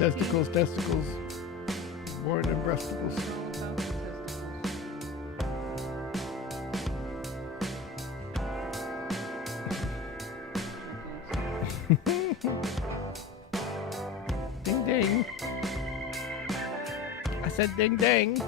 Testicles, testicles. More than breasticles. Ding ding. I said ding ding.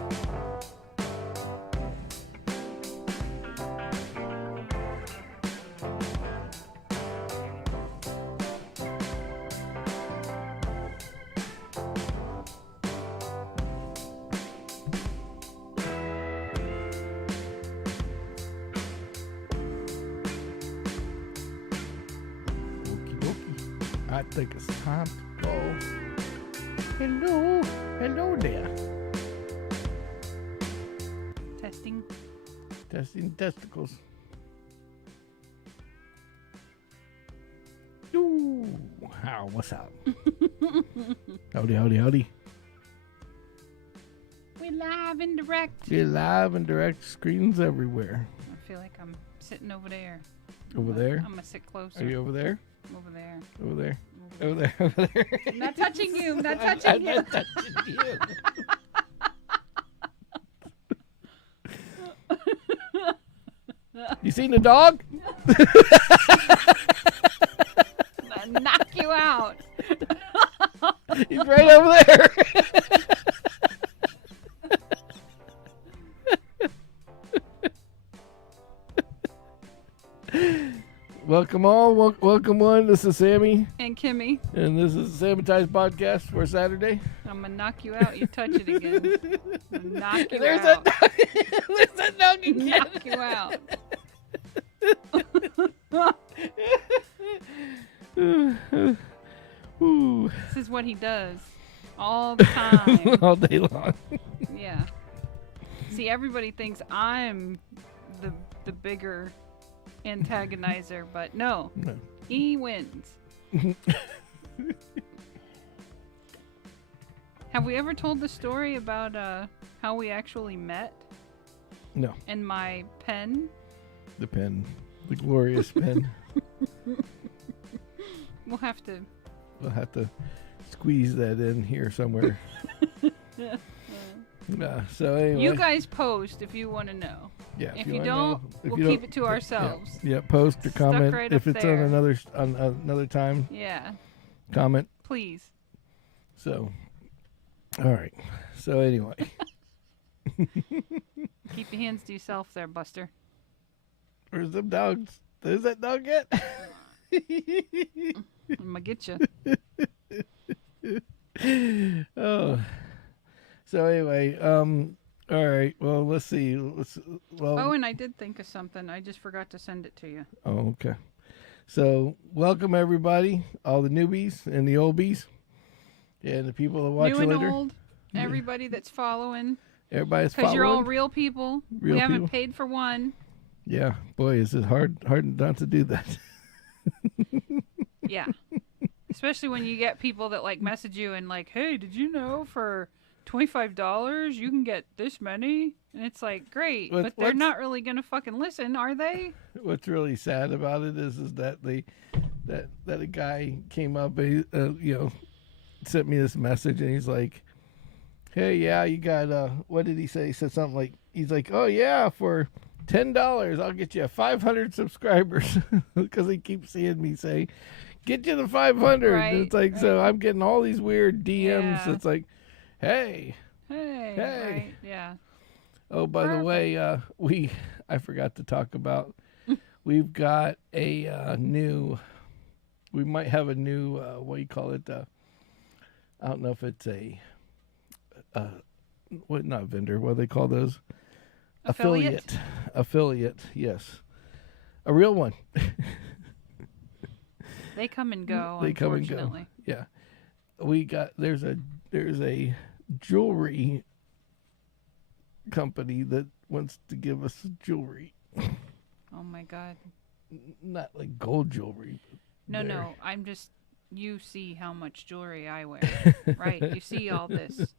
I think it's time to go. Hello there. Testing testicles. Ooh, how? What's up? Howdy. We're live and direct. We're live and direct, screens everywhere. I feel like I'm sitting over there. Over there? I'm gonna sit closer. Are you over there? Over there. Over there. Over there. Over there. I'm not touching you. I'm not touching I'm you. not touching you. You seen the dog? I'm gonna knock you out. He's right over there. Welcome all. Welcome one. This is Sammy. And Kimmy. And this is the Sammitized podcast for Saturday. I'm gonna knock you out. You touch it again. Knock you There's out. that dog. There's that dog again. Knock you out. Ooh. This is what he does all the time. All day long. Yeah. See, everybody thinks I'm the bigger antagonizer, but no. He wins. Have we ever told the story about how we actually met? No. And my pen? The pen. The glorious pen. We'll have to squeeze that in here somewhere. So anyway. You guys post if you want to know. Yeah. If you don't, we'll keep it to ourselves. Yeah. Post or comment right if up it's there. on another time. Yeah. Comment. Please. So. All right. So anyway. Keep your hands to yourself there, Buster. Where's them dogs? Is that dog yet? I'm gonna get you. Oh. So anyway, all right. Well, let's see. Oh, and I did think of something. I just forgot to send it to you. Oh, okay. So, welcome everybody, all the newbies and the oldies, and the people that watch New and later. old, everybody that's following. Everybody's following. Because you're all real people. Real we haven't people. paid for one. Yeah, boy, is it hard not to do that. Yeah. Especially when you get people that like message you and like, hey, did you know for $25 you can get this many? And it's like, great, but they're not really gonna fucking listen, are they? What's really sad about it is that that a guy came up and sent me this message and he's like, hey, yeah, you got what did he say? He said something like, he's like, oh yeah, for $10 I'll get you 500 subscribers, because he keeps seeing me say, get you the 500. Right, And it's like, right. so I'm getting all these weird DMs. Yeah. It's like, hey. Right, yeah. Oh, by the way, I forgot to talk about, we've got a we might have a new, what do you call it? I don't know if it's not vendor, what do they call those? Affiliate? Affiliate, yes. A real one. They come and go, They come and go. unfortunately. Yeah. There's a jewelry company that wants to give us jewelry. Oh my God. Not like gold jewelry. No, you see how much jewelry I wear, right? You see all this.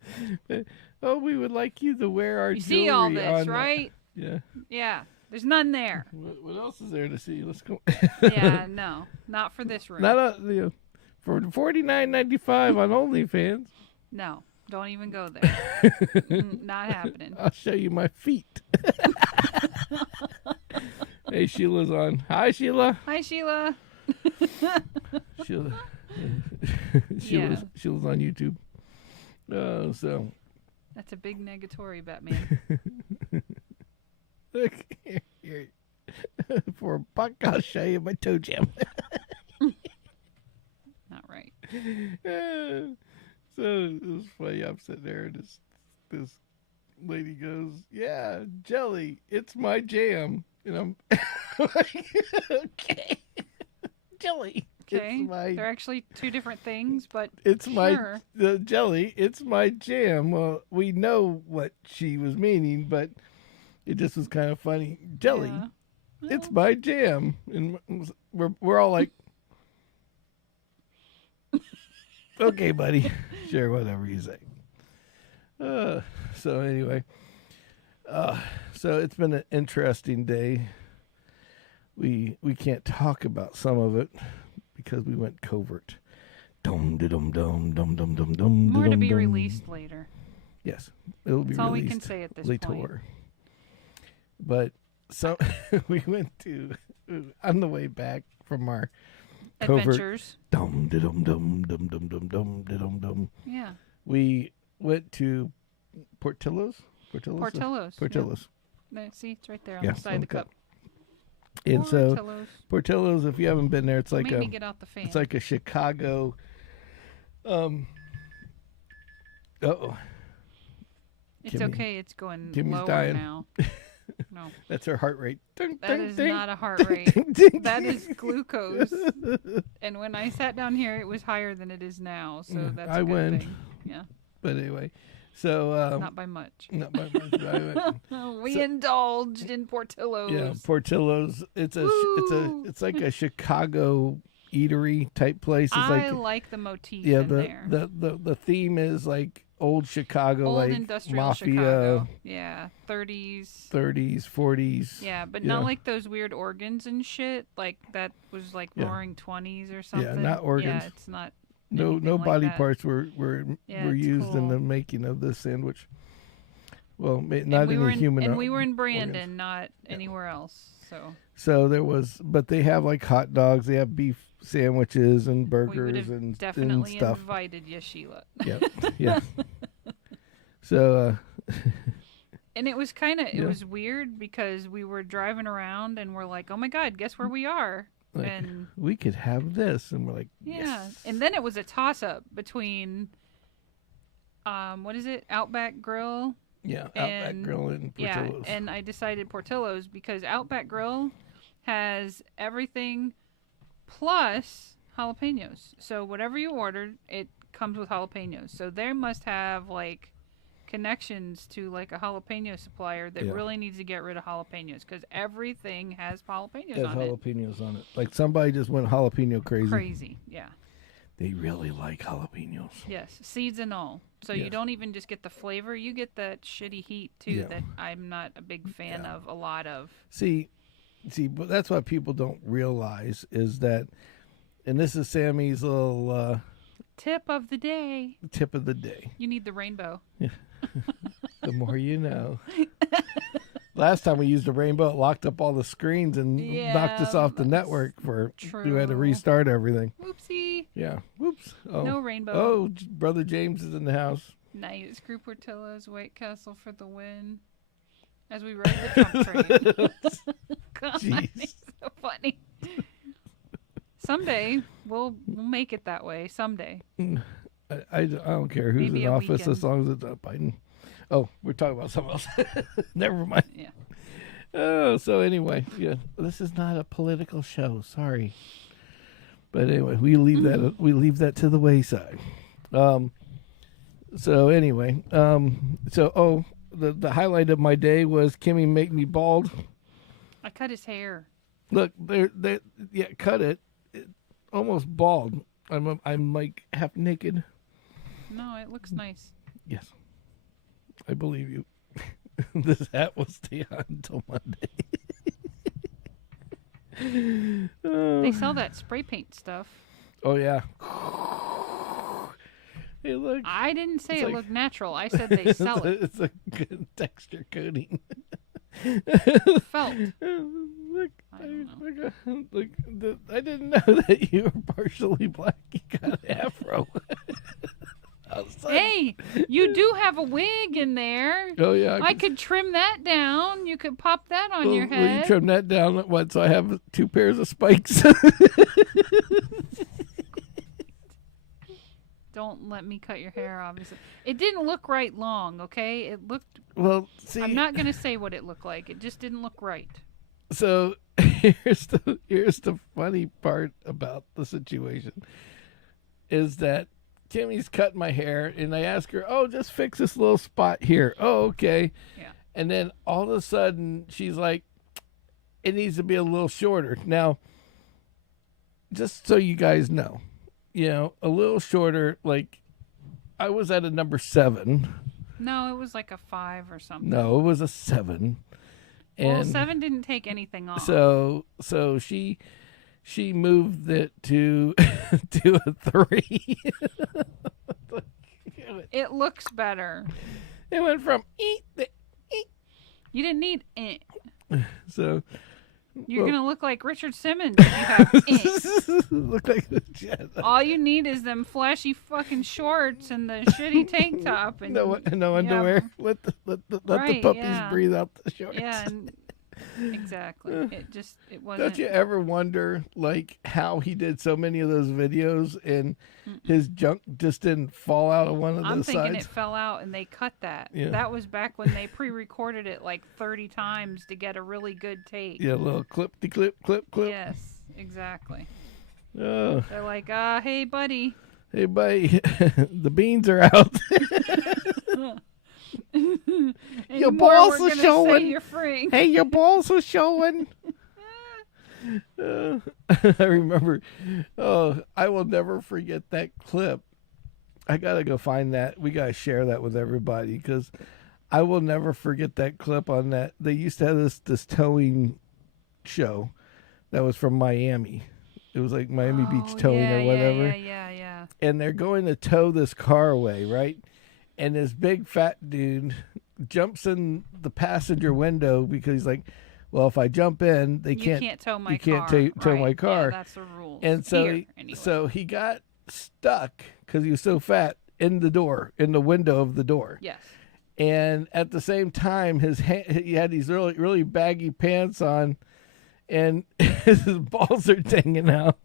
Oh, we would like you to wear our jewelry. You see all this, right? Yeah. Yeah. There's none there. What else is there to see? Let's go. Yeah, no. Not for this room. Not for $49.95 on OnlyFans. No, don't even go there. Not happening. I'll show you my feet. Hey, Sheila's on. Hi, Sheila. Hi, Sheila. Sheila's Yeah. Sheila's on YouTube. So That's a big negatory, Batman. look here. For $1, I'll show you my toe jam. Not right. So it was funny. I'm sitting there, and this lady goes, "Yeah, jelly, it's my jam," and I'm like, "Okay, jelly." Okay, they're actually two different things, but it's sure. the jelly. It's my jam. Well, we know what she was meaning, but it just was kind of funny. Jelly, Yeah. it's my jam, and we're all like, "Okay, buddy, sure, whatever you say." So anyway, so it's been an interesting day. We can't talk about some of it because we went covert. Dum dum dum dum dum dum dum. More to be dum. released later. Yes, it'll be That's all released. we can say at this later. point. But so we went to on the way back from our covert. Adventures. Dum dum dum dum dum dum dum dum dum. Yeah. We went to Portillo's. Portillo's. Portillo's. Yeah. See, it's right there on Yeah, the side on of the the cup. And so Portillo's. Portillo's, if you haven't been there, it's like Make me get out the fan. it's like a Chicago. It's Kimmy- okay. It's going Kimmy's lower dying. now. No, That's her heart rate. Ding, that ding, is ding, not a heart rate. ding, ding, That ding. is glucose. And when I sat down here, it was higher than it is now. So Yeah, that's I a good win. thing. Yeah, But anyway, so not by much. not by much. But I went. We So- indulged in Portillo's. Yeah, Portillo's. Woo! It's like a Chicago eatery type place. It's I like like the motif yeah, in there. the theme is like old Chicago, Old like industrial mafia, Chicago. Yeah, 30s. 30s, 40s. Yeah, but Yeah. not like those weird organs and shit. Like that was like Yeah. roaring 20s or something. not organs. Yeah, it's not. No anything like body that. parts were Yeah, were it's used in cool. the making of this sandwich. Well, not And we any were in, human. and we were in organs. Brandon, not anywhere else. So So there was, but they have like hot dogs. They have beef sandwiches and we would burgers have and definitely stuff. invited you, Sheila. Yep. Yeah. So And it was kind of, Yeah. it was weird because we were driving around and we're like, oh my God, guess where we are? like, And we could have this, and we're like, yeah. yes. And then it was a toss up between, what is it? Outback Grill. Yeah, Outback and- Grill and Portillo's. Yeah. And I decided Portillo's because Outback Grill has everything plus jalapenos. So whatever you ordered, it comes with jalapenos. So they must have like connections to like a jalapeno supplier that Yeah. really needs to get rid of jalapenos because everything has jalapenos It has on it. jalapenos on it. Like somebody just went jalapeno crazy. Crazy, yeah. They really like jalapenos. Yes, seeds and all. So you Yes. don't even just get the flavor; you get that shitty heat too Yeah. that I'm not a big fan Yeah. of. A lot of. See, but that's what people don't realize is that, and this is Sammy's little Tip of the day: tip of the day. you need the rainbow. The more you know. Last time we used a rainbow, it locked up all the screens and knocked us Yeah, off the that's network for we had to true. restart everything. Whoopsie! Yeah. Whoops. Oh. No rainbow. Oh, Brother James is in the house. Nice. Screw Portillo's, White Castle for the win. As we ride the Trump train. God, Jeez. it's so funny. Someday we'll make it that way. Someday. I don't care who's Maybe in a office weekend. as long as it's not Biden. Oh, we're talking about something else. Never mind. Yeah. Oh, so anyway, yeah, this is not a political show. Sorry, but anyway, we leave that to the wayside. So anyway, the highlight of my day was Kimmy make me bald. I cut his hair. Look, yeah, cut it, almost bald. I'm like half naked. No, it looks nice. Yes, I believe you. This hat will stay on until Monday. They sell that spray paint stuff. Oh yeah. Hey, look. I didn't say it looked natural. I said they sell it. It's a good texture coating. Felt. Look, I don't know. look, I didn't know that you were partially black. You got an afro. Hey, you do have a wig in there. Oh yeah. I could trim that down. You could pop that on your head. Will you trim that down? What? So I have 2 pairs of spikes. Don't let me cut your hair, obviously. It didn't look right long, okay? It looked... Well, see... I'm not going to say what it looked like. It just didn't look right. So, here's the funny part about the situation. Is that Timmy's cutting my hair, and I ask her, oh, just fix this little spot here. Oh, okay. Yeah. And then all of a sudden, she's like, it needs to be a little shorter. Now, just so you guys know, a little shorter, like, I was at a number 7. No, it was like a 5 or something. No, it was a 7. Well, 7 didn't take anything off. So she moved it to to a 3. It looks better. It went from eat to eat. You didn't need So you're gonna look like Richard Simmons if you have look like a jet. All you need is them flashy fucking shorts and the shitty tank top and no underwear. Let the puppies breathe out the shorts. Yeah, exactly. It wasn't. Don't you ever wonder like how he did so many of those videos and his junk just didn't fall out of one of I'm those sides? I'm thinking it fell out and they cut that. Yeah. That was back when they pre-recorded it like 30 times to get a really good take. Yeah, a little clip. Yes, exactly. They're like, hey buddy. Hey buddy, the beans are out. Your balls are showing. Hey, your balls are showing. I remember. Oh, I will never forget that clip. I gotta go find that. We gotta share that with everybody because I will never forget that clip on that. They used to have this towing show that was from Miami. It was like Miami Beach Towing or whatever. Yeah. And they're going to tow this car away, right? And this big fat dude jumps in the passenger window because he's like, well, if I jump in, you can't tow my car. Yeah, that's the rule. And so he got stuck because he was so fat in the window of the door. Yes. And at the same time, he had these really, really baggy pants on, and his balls are hanging out,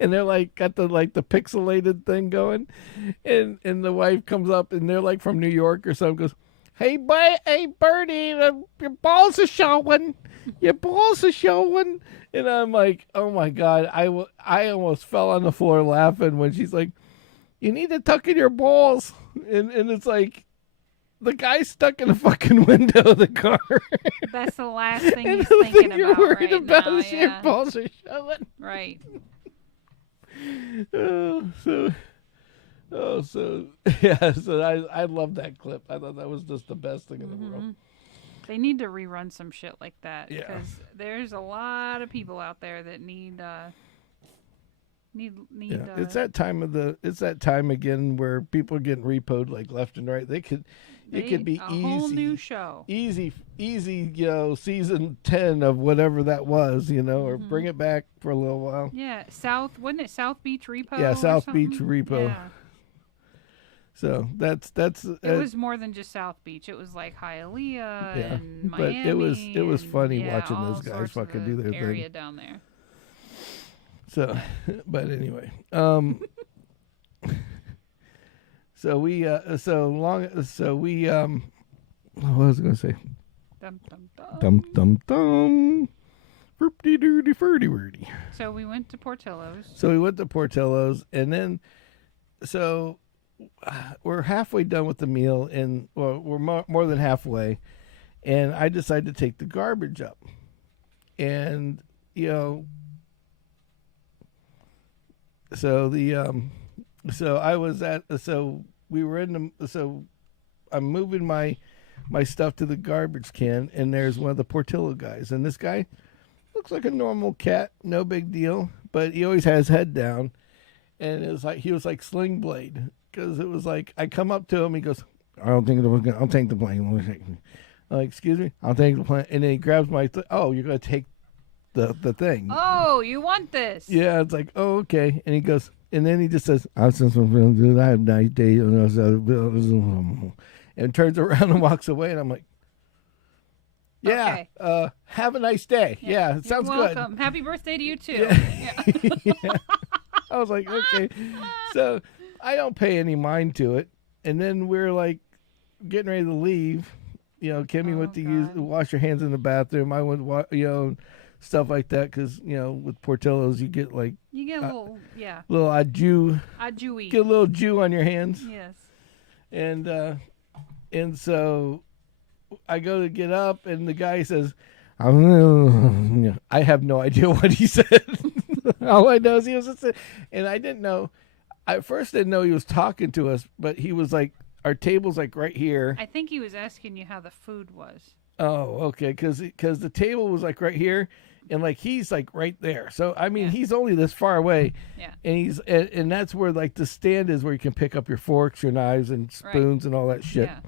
and they're like got the pixelated thing going, and the wife comes up, and they're like from New York or something, goes, hey Bertie, your balls are showing, and I'm like, oh my god, I almost fell on the floor laughing when she's like, you need to tuck in your balls, and it's like, the guy's stuck in the fucking window of the car. That's the last thing he's thinking you're worried right about now. Is your balls are showing. Right. So I love that clip. I thought that was just the best thing in the world. They need to rerun some shit like that because Yeah. there's a lot of people out there that need. It's that time again where people are getting repoed like left and right. It could be a easy, whole new show. Easy, season 10 of whatever that was, or bring it back for a little while. Yeah, wasn't it South Beach Repo? Yeah, South Beach something? Repo. Yeah. So that's it was more than just South Beach. It was like Hialeah and Miami. But it was funny watching those guys fucking do their area thing down there. So, but anyway, what was I going to say? Dum. Furdy. So we went to Portillo's. And then, we're halfway done with the meal, and we're more than halfway, and I decided to take the garbage up. And, I'm moving my stuff to the garbage can, and there's one of the Portillo guys, and this guy looks like a normal cat, no big deal, but he always has his head down, and it was like he was like Sling Blade, because it was like I come up to him, he goes, I don't think it was gonna, I'll take the plane. I'm like, excuse me, I'll take the plane, and then he grabs my oh, you're gonna take the thing. Oh, you want this? Yeah, it's like, oh, okay, and he goes, and then he just says, I was just I had a nice day, and turns around and walks away, and I'm like, yeah, okay. Have a nice day. Yeah, it sounds You're welcome. good. Happy birthday to you too. Yeah. Yeah. I was like, okay. So I don't pay any mind to it. And then we're like getting ready to leave. You know, Kimmy went to wash her hands in the bathroom. I went, stuff like that. Because, with Portillo's, you get like... You get a little, little Jewy. Get a little Jew on your hands. Yes. And so... I go to get up, and the guy says, I have no idea what he said. All I know is he was just, and I didn't know. I first didn't know he was talking to us, but he was like, our table's like right here. I think he was asking you how the food was. Oh, okay, because the table was like right here, and like he's like right there. So I mean, he's only this far away. Yeah. And that's where like the stand is, where you can pick up your forks, your knives, and spoons, and all that shit. Yeah.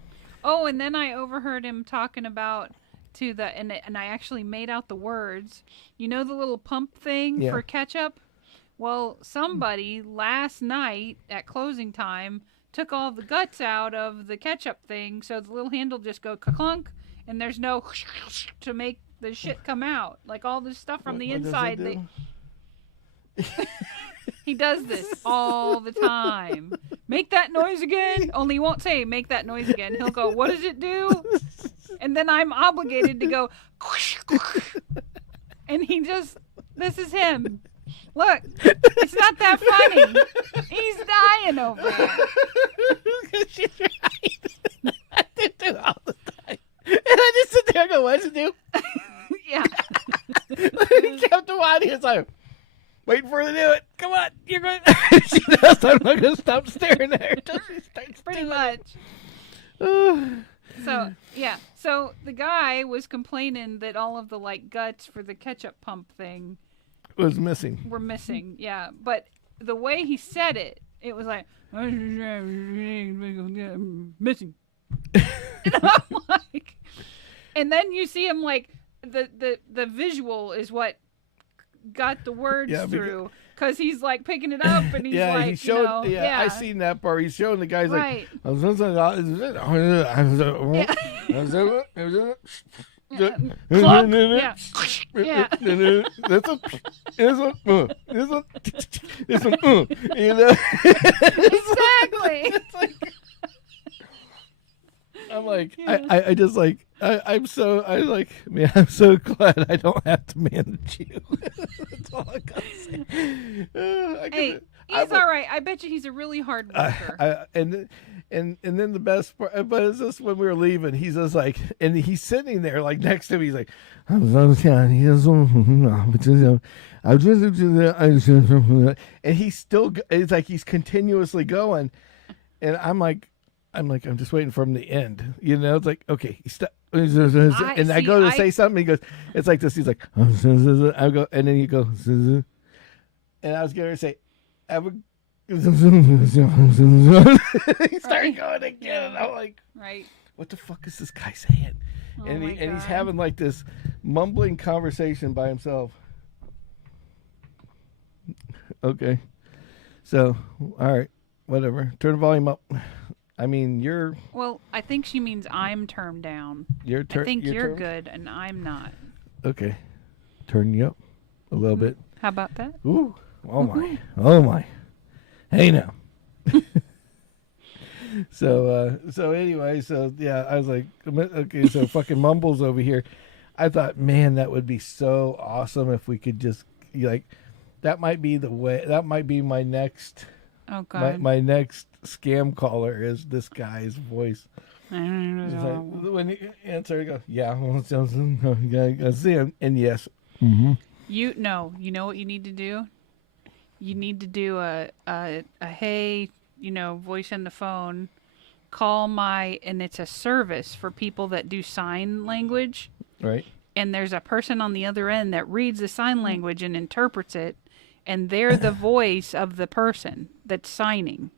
Oh, and then I overheard him talking about and I actually made out the words. You know the little pump thing for ketchup? Well, somebody last night at closing time took all the guts out of the ketchup thing, so the little handle just go clunk, and there's no to make the shit come out. Like all this stuff from the inside. He does this all the time. Make that noise again. Only he won't say, make that noise again. He'll go, what does it do? And then I'm obligated to go, and he just, this is him. Look, it's not that funny. He's dying over it. She's right. I did do all the time. And I just sit there and go, what does it do? Yeah. He kept him on. He was like, waiting for her to do it. Come on, you're going. She knows I'm not going to stop staring at her until she starts. Pretty much. So the guy was complaining that all of the like guts for the ketchup pump thing was missing. Were missing, yeah. But the way he said it, it was like missing. And I'm like, and then you see him like the visual is what got the words through, because he's like picking it up and he's like, he showed, I seen that part. He's showing the guys right. Exactly. I'm like, I'm so glad I don't have to manage you. That's all I gotta say. He's all right. I bet you he's a really hard worker. And then the best part, but it's just when we were leaving, he's just like, and he's sitting there like next to me. He's like, and he's still, it's like he's continuously going, and I'm just waiting for him to end. It's like, okay, and I go to say something. He goes, it's like this. He's like, I go, and then he goes, and I was going to say, he started going again, and I'm like, right, what the fuck is this guy saying? Oh and he's having like this mumbling conversation by himself. Okay, so all right, whatever. Turn the volume up. I mean, you're... Well, I think she means I'm turned down. I think you're good, and I'm not. Okay. Turn you up a little bit. How about that? Ooh. Oh, my. Oh, my. Hey, now. So anyway, I was like, okay, so fucking Mumbles over here. I thought, man, that would be so awesome if we could just, like, that might be the way, that might be my next... Oh, God. My next scam caller is this guy's voice. Like, when you answer, you go, yeah, I see him, and yes. Mm-hmm. You know what you need to do? You need to do a hey, voice on the phone, and it's a service for people that do sign language. Right. And there's a person on the other end that reads the sign language and interprets it. and they're the voice of the person that's signing.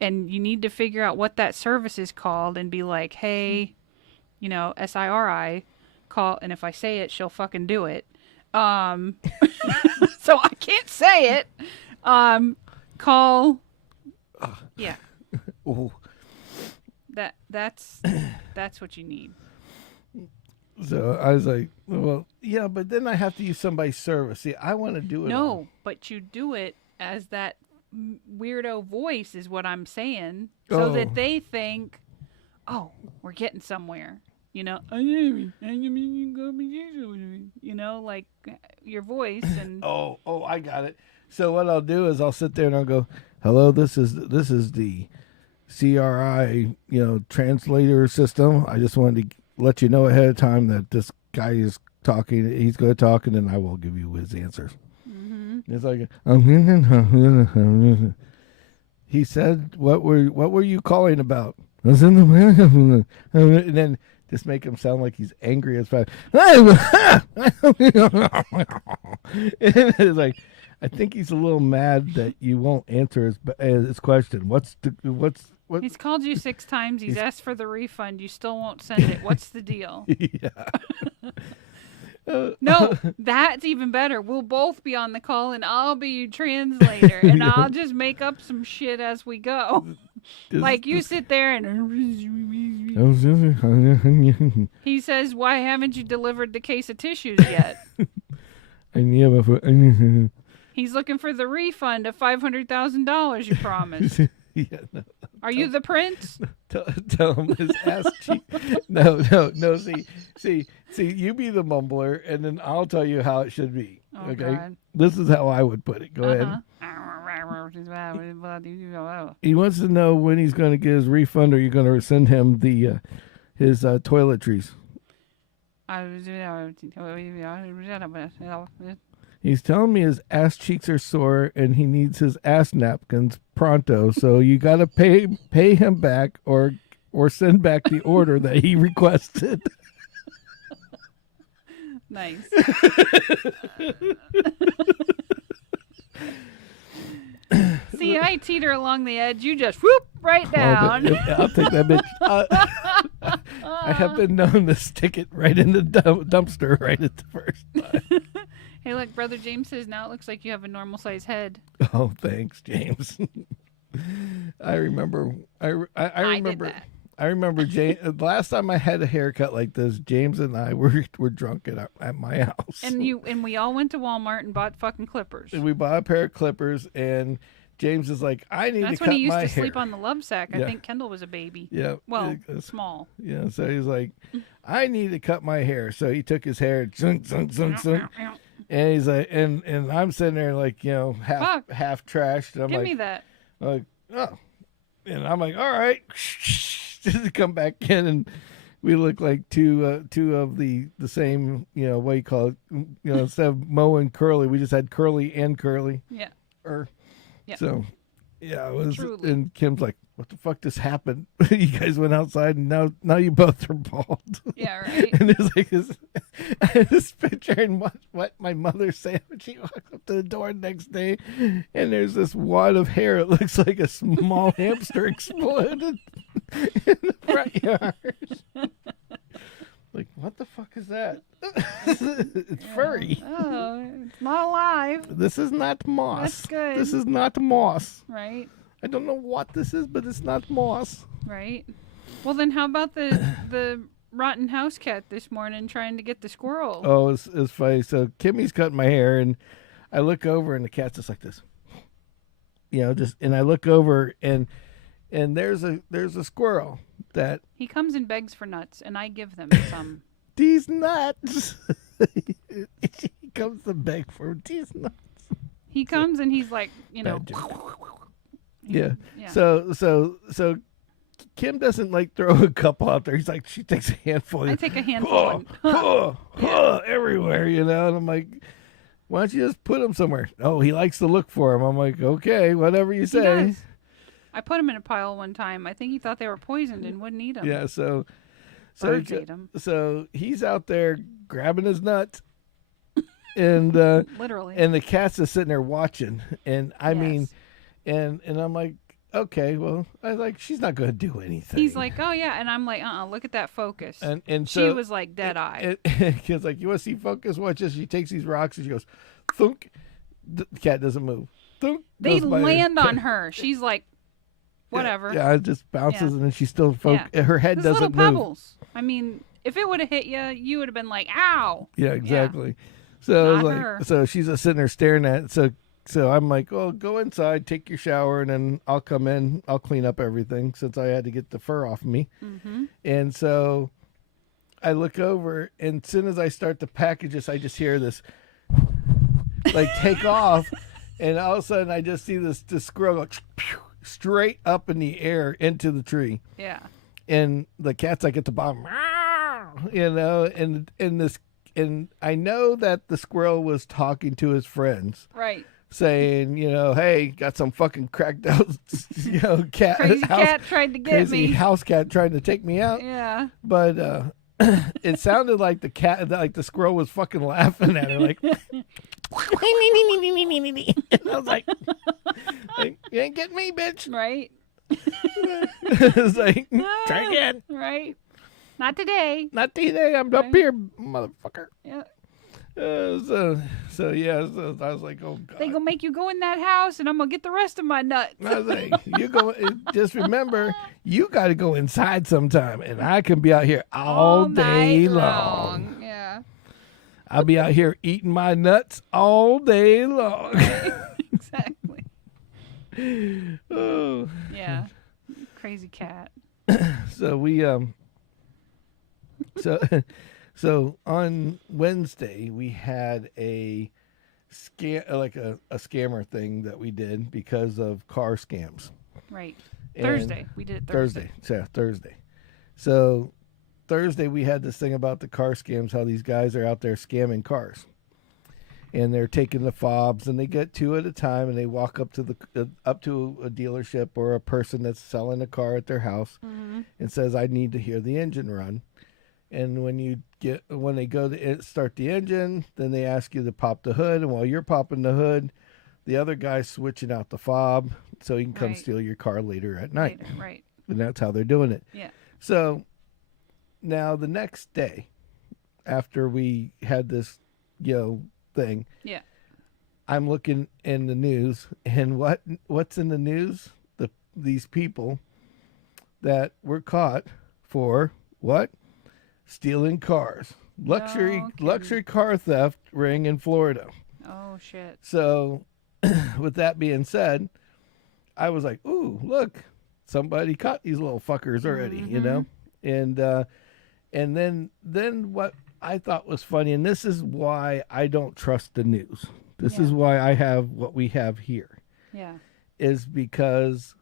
And you need to figure out what that service is called and be like, hey, SIRI, call. And if I say it, she'll fucking do it. So I can't say it. Call. Yeah. Ooh. That's what you need. So I was like, well, yeah, but then I have to use somebody's service. See, I want to do it. No, but you do it as that weirdo voice is what I'm saying, so that they think, oh, we're getting somewhere. Like your voice and. Oh, I got it. So what I'll do is I'll sit there and I'll go, hello, this is the CRI, translator system. I just wanted to let you know ahead of time that this guy is talking. He's going to talk, and then I will give you his answers. Mm-hmm. It's like, he said, what were you calling about? And then just make him sound like he's angry as fuck. It's like, I think he's a little mad that you won't answer his question. What? He's called you 6 times. He's asked for the refund. You still won't send it. What's the deal? Yeah. No, that's even better. We'll both be on the call, and I'll be your translator, and I'll just make up some shit as we go. You sit there and he says, "Why haven't you delivered the case of tissues yet?" He's looking for the refund of $500,000 you promised. Yeah, no. Are you the prince? Tell him his ass cheek. No. See, you be the mumbler, and then I'll tell you how it should be. Oh, okay, God. This is how I would put it. Go ahead. He wants to know when he's going to get his refund, or you're going to send him his toiletries. He's telling me his ass cheeks are sore and he needs his ass napkins pronto. So you got to pay him back or send back the order that he requested. Nice. See, I teeter along the edge. You just whoop right down. I'll take that bitch. I have been known to stick it right in the dumpster right at the first time. Hey, look, Brother James says now it looks like you have a normal size head. Oh, thanks, James. I remember. I remember. I remember James. The last time I had a haircut like this, James and I were drunk at my house. And we all went to Walmart and bought fucking clippers. And we bought a pair of clippers, and James is like, "I need to cut my hair." That's when he used to sleep on the love sack. I think Kendall was a baby. Yeah. Well, small. Yeah. So he's like, "I need to cut my hair." So he took his hair, zunk, and he's like, and I'm sitting there like, half trashed. And I'm Give like, me that. Like, oh, and I'm like, all right. Just come back in, and we look like two of the same, what do you call it? Instead of Mo and Curly, we just had Curly and Curly. Yeah. Yeah. So, yeah, it was. Truly. And Kim's like, "What the fuck just happened? You guys went outside, and now you both are bald." Yeah, right. And there's like I had this picture, and what my mother said when she walked up to the door the next day, and there's this wad of hair. It looks like a small hamster exploded in the front yard. Like, what the fuck is that? It's furry. Oh, it's not alive. This is not moss. That's good. This is not moss. Right. I don't know what this is, but it's not moss. Right. Well, then how about the rotten house cat this morning trying to get the squirrel? Oh, it's funny. So Kimmy's cutting my hair, and I look over, and the cat's just like this. And I look over, and there's a squirrel that he comes and begs for nuts, and I give them some. These nuts. He comes to beg for these nuts. He comes and he's like, Yeah. So Kim doesn't like throw a couple out there. He's like, she takes a handful. I take a handful. Everywhere, and I'm like, why don't you just put them somewhere? Oh, he likes to look for them. I'm like, okay, whatever you say. I put him in a pile one time. I think he thought they were poisoned and wouldn't eat them. Yeah, Birds ate them. So he's out there grabbing his nuts, and literally, and the cat's just sitting there watching, and I mean, and I'm like, okay, well, I was like, she's not going to do anything. He's like, oh yeah, and I'm like, look at that focus. And she was like dead eye. Kid's like, you want to see focus? Watch this. She takes these rocks and she goes, thunk. The cat doesn't move. Thunk. They land on her. She's like, whatever. Yeah, it just bounces and then she's still her head doesn't little move. Pebbles. I mean, if it would have hit you, you would have been like, ow. Yeah, exactly. So I was like, so she's just sitting there staring at it. So I'm like, oh, go inside, take your shower, and then I'll come in. I'll clean up everything since I had to get the fur off of me. Mm-hmm. And so I look over, and as soon as I start to package this, I just hear this, like, take off. And all of a sudden, I just see this squirrel go straight up in the air into the tree. Yeah. And the cat's like at the bottom, you know, and I know that the squirrel was talking to his friends. Right. Saying, you know, hey, got some fucking cracked out, you know, cat. Cat tried to get me. Crazy house cat trying to take me out. Yeah. But it sounded like the cat, like the squirrel was fucking laughing at her, like. And I was like, you ain't getting me, bitch. Right. It's like, try again. Right. Not today. Not today. I'm up here, motherfucker. Yeah. So I was like, oh god. They gonna make you go in that house, and I'm gonna get the rest of my nuts. I was like, you go. Just remember, you got to go inside sometime, and I can be out here all day long. Yeah. I'll be out here eating my nuts all day long. Exactly. Oh. Yeah. Crazy cat. So we So on Wednesday we had a scammer thing that we did because of car scams. Right. And Thursday. We did it Thursday. Thursday. So Thursday we had this thing about the car scams, how these guys are out there scamming cars. And they're taking the fobs, and they get two at a time, and they walk up to a dealership or a person that's selling a car at their house, and says, "I need to hear the engine run." And when they go to start the engine, then they ask you to pop the hood, and while you're popping the hood, the other guy's switching out the fob so he can come steal your car later at night. Right. And that's how they're doing it. Yeah. So now the next day, after we had this, thing. Yeah. I'm looking in the news, and what's in the news? These people that were caught for what? Stealing cars. Luxury car theft ring in Florida. Oh shit. So with that being said, I was like, ooh, look, somebody caught these little fuckers already, you know? And then what I thought was funny, and this is why I don't trust the news. This is why I have what we have here. Yeah. Is because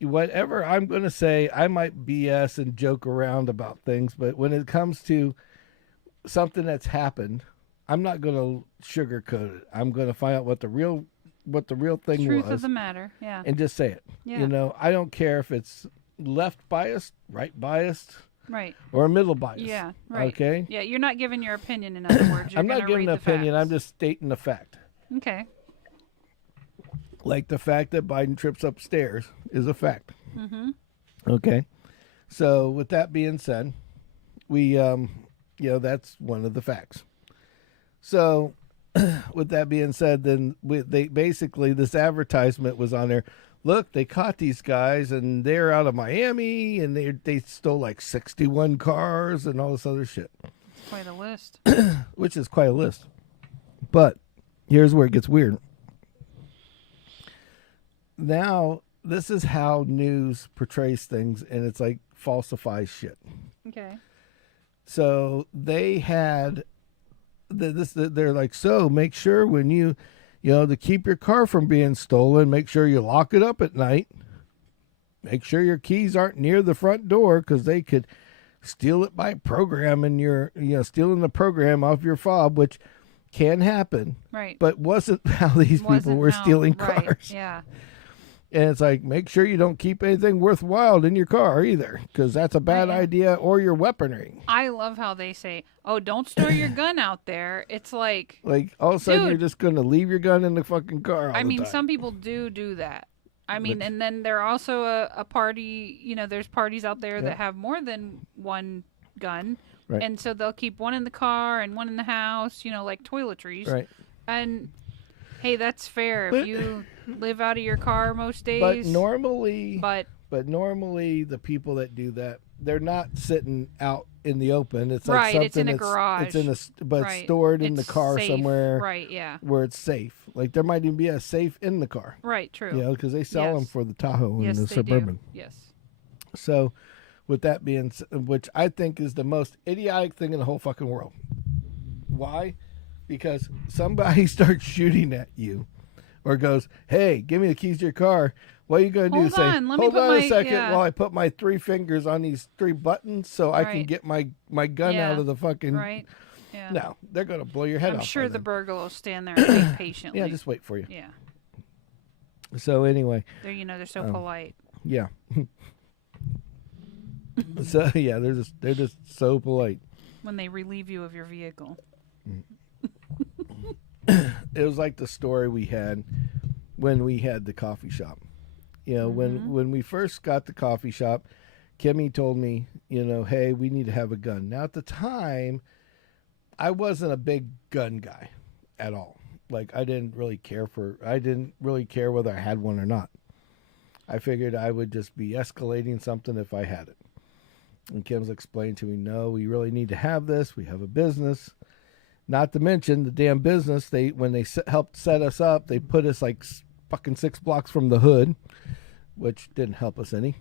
whatever I'm going to say, I might BS and joke around about things, but when it comes to something that's happened, I'm not going to sugarcoat it. I'm going to find out what the real thing Truth was. of the matter. Yeah. And just say it. Yeah. I don't care if it's left biased, right biased. Right. Or a middle bias. Yeah, right. Okay? Yeah, you're not giving your opinion, in other words. I'm not giving an opinion. Facts. I'm just stating the fact. Okay. Like the fact that Biden trips upstairs is a fact. Mm-hmm. Okay. So with that being said, we, that's one of the facts. So with that being said, then they basically, this advertisement was on there. Look, they caught these guys, and they're out of Miami, and they stole like 61 cars and all this other shit. It's quite a list. Which is quite a list. But here's where it gets weird. Now, this is how news portrays things, and it's like falsifies shit. Okay. So they had they're like, so make sure when you to keep your car from being stolen, make sure you lock it up at night. Make sure your keys aren't near the front door, because they could steal it by programming stealing the program off your fob, which can happen. Right. But wasn't how these people were stealing cars. Yeah. And it's like, make sure you don't keep anything worthwhile in your car either, because that's a bad idea, or your weaponry. I love how they say, oh, don't store your gun out there. It's like all of a sudden, dude, you're just going to leave your gun in the fucking car all the time. some people do that. I mean, and then there are also a party, there's parties out there that have more than one gun. Right. And so they'll keep one in the car and one in the house, like toiletries. Right. And hey, that's fair if you live out of your car most days. But normally, the people that do that, they're not sitting out in the open. It's like something it's in a garage. It's stored in the car safe. somewhere. Right, yeah. Where it's safe. Like there might even be a safe in the car. Right, true. Because they sell them for the Tahoe and the Suburban. Do. Yes. So, with that being, which I think is the most idiotic thing in the whole fucking world. Why? Because somebody starts shooting at you, or goes, "Hey, give me the keys to your car." What are you going to do? Say, hold on a second while I put my 3 fingers on these 3 buttons so I can get my gun out of the fucking. Right. Yeah. No, they're going to blow your head off. I'm sure the burglar will stand there and wait patiently. Yeah, just wait for you. Yeah. So anyway. They're so polite. Yeah. So yeah, they're just so polite. When they relieve you of your vehicle. It was like the story we had when we had the coffee shop. When we first got the coffee shop, Kimmy told me, hey, we need to have a gun. Now at the time, I wasn't a big gun guy at all. Like I didn't really care whether I had one or not. I figured I would just be escalating something if I had it. And Kim's explained to me, no, we really need to have this. We have a business. Not to mention the damn business. When they helped set us up, they put us like fucking 6 blocks from the hood, which didn't help us any.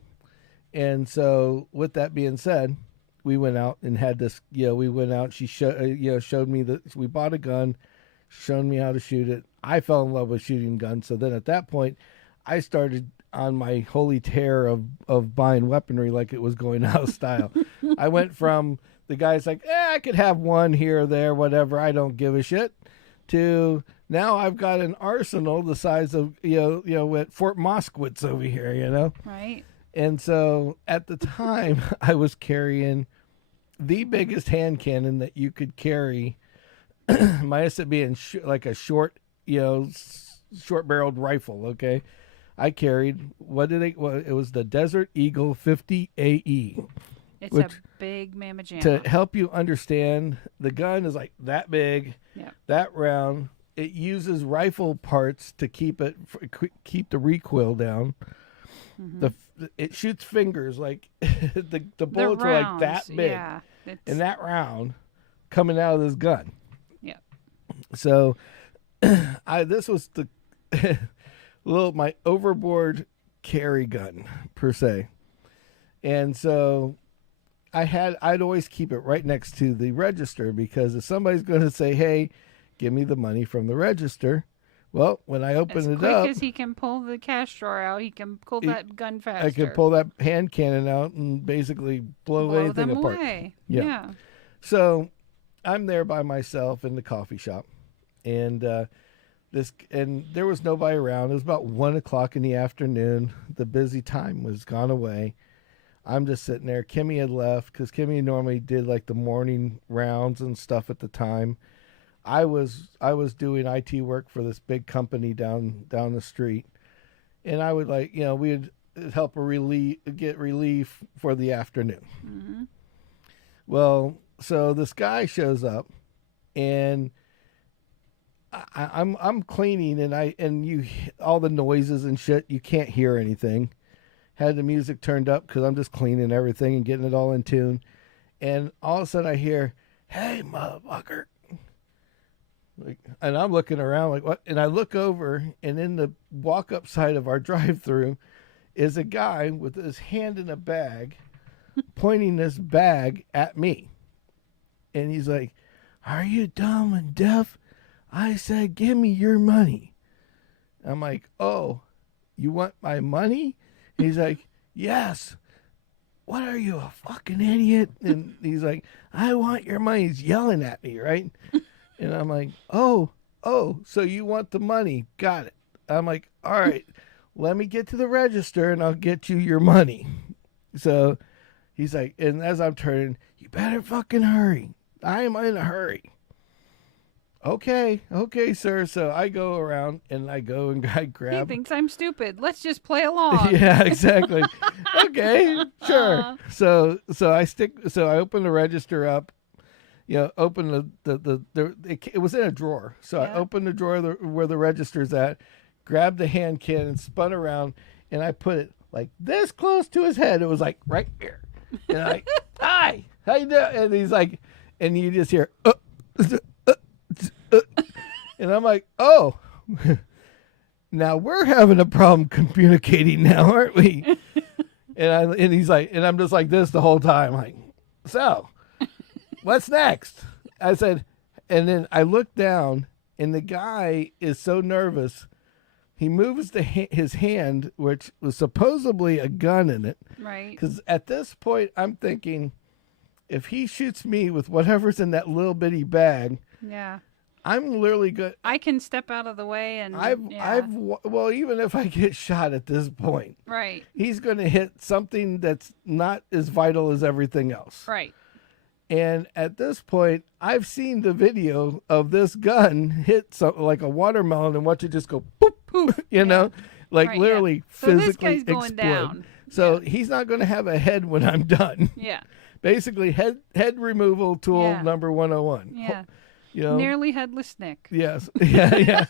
And so, with that being said, we went out and had this. We went out. She showed me that we bought a gun, showed me how to shoot it. I fell in love with shooting guns. So then, at that point, I started on my holy tear of buying weaponry like it was going out of style. I went from the guy's like, I could have one here or there, whatever, I don't give a shit, to now I've got an arsenal the size of, at Fort Moskowitz over here, Right. And so at the time I was carrying the biggest hand cannon that you could carry, minus it being like a short barreled rifle. Okay. I carried, it was the Desert Eagle 50 AE. It's a big mamma jamma. To help you understand, the gun is like that big, that round. It uses rifle parts to keep the recoil down. Mm-hmm. It shoots fingers, like the bullets were like that big, and that round coming out of this gun. Yeah. So, this was the my overboard carry gun per se, and so I'd always keep it right next to the register, because if somebody's going to say, "Hey, give me the money from the register," well, when I open it up, as quick as he can pull the cash drawer out, he can pull that gun faster. I can pull that hand cannon out and basically blow anything them apart. Away. Yeah. So I'm there by myself in the coffee shop, and there was nobody around. It was about 1:00 in the afternoon. The busy time was gone away. I'm just sitting there. Kimmy had left because Kimmy normally did like the morning rounds and stuff at the time. I was doing IT work for this big company down the street, and I would we'd help get relief for the afternoon. Mm-hmm. Well, so this guy shows up, and I'm cleaning, and all the noises and shit, you can't hear anything. Had the music turned up because I'm just cleaning everything and getting it all in tune. And all of a sudden I hear, "Hey, motherfucker." And I'm looking around like, what? And I look over, and in the walk-up side of our drive-through is a guy with his hand in a bag, pointing this bag at me. And he's like, "Are you dumb and deaf? I said, give me your money." I'm like, "Oh, you want my money?" He's like, "Yes." "What are you, a fucking idiot?" And he's like, "I want your money." He's yelling at me, right? And I'm like, oh, so you want the money. Got it. I'm like, all right, let me get to the register and I'll get you your money. So he's like, and as I'm turning, you better fucking hurry. I am in a hurry. Okay, sir. So I go around and I go and I grab. He thinks I'm stupid. Let's just play along. Yeah, exactly. Okay, sure. So I open the register up. Open it was in a drawer. So I opened the drawer where the register's at, grabbed the hand can and spun around, and I put it like this close to his head. It was like right here. And I, hi, how you doing? And he's like, and you just hear, and I'm like, oh, now we're having a problem communicating now, aren't we? And he's like, and I'm just like this the whole time, like, so what's next? I said, and then I look down, and the guy is so nervous, he moves his hand, which was supposedly a gun in it. Right. Because at this point, I'm thinking, if he shoots me with whatever's in that little bitty bag, yeah, I'm literally good. I can step out of the way, and well, even if I get shot at this point, right, he's going to hit something that's not as vital as everything else. Right. And at this point, I've seen the video of this gun hit something like a watermelon and watch it just go poop, poof, like right, literally physically so this guy's going explode. Down. So he's not going to have a head when I'm done. Yeah. Basically, head removal tool number 101. Yeah. Nearly headless Nick. Yes. Yeah.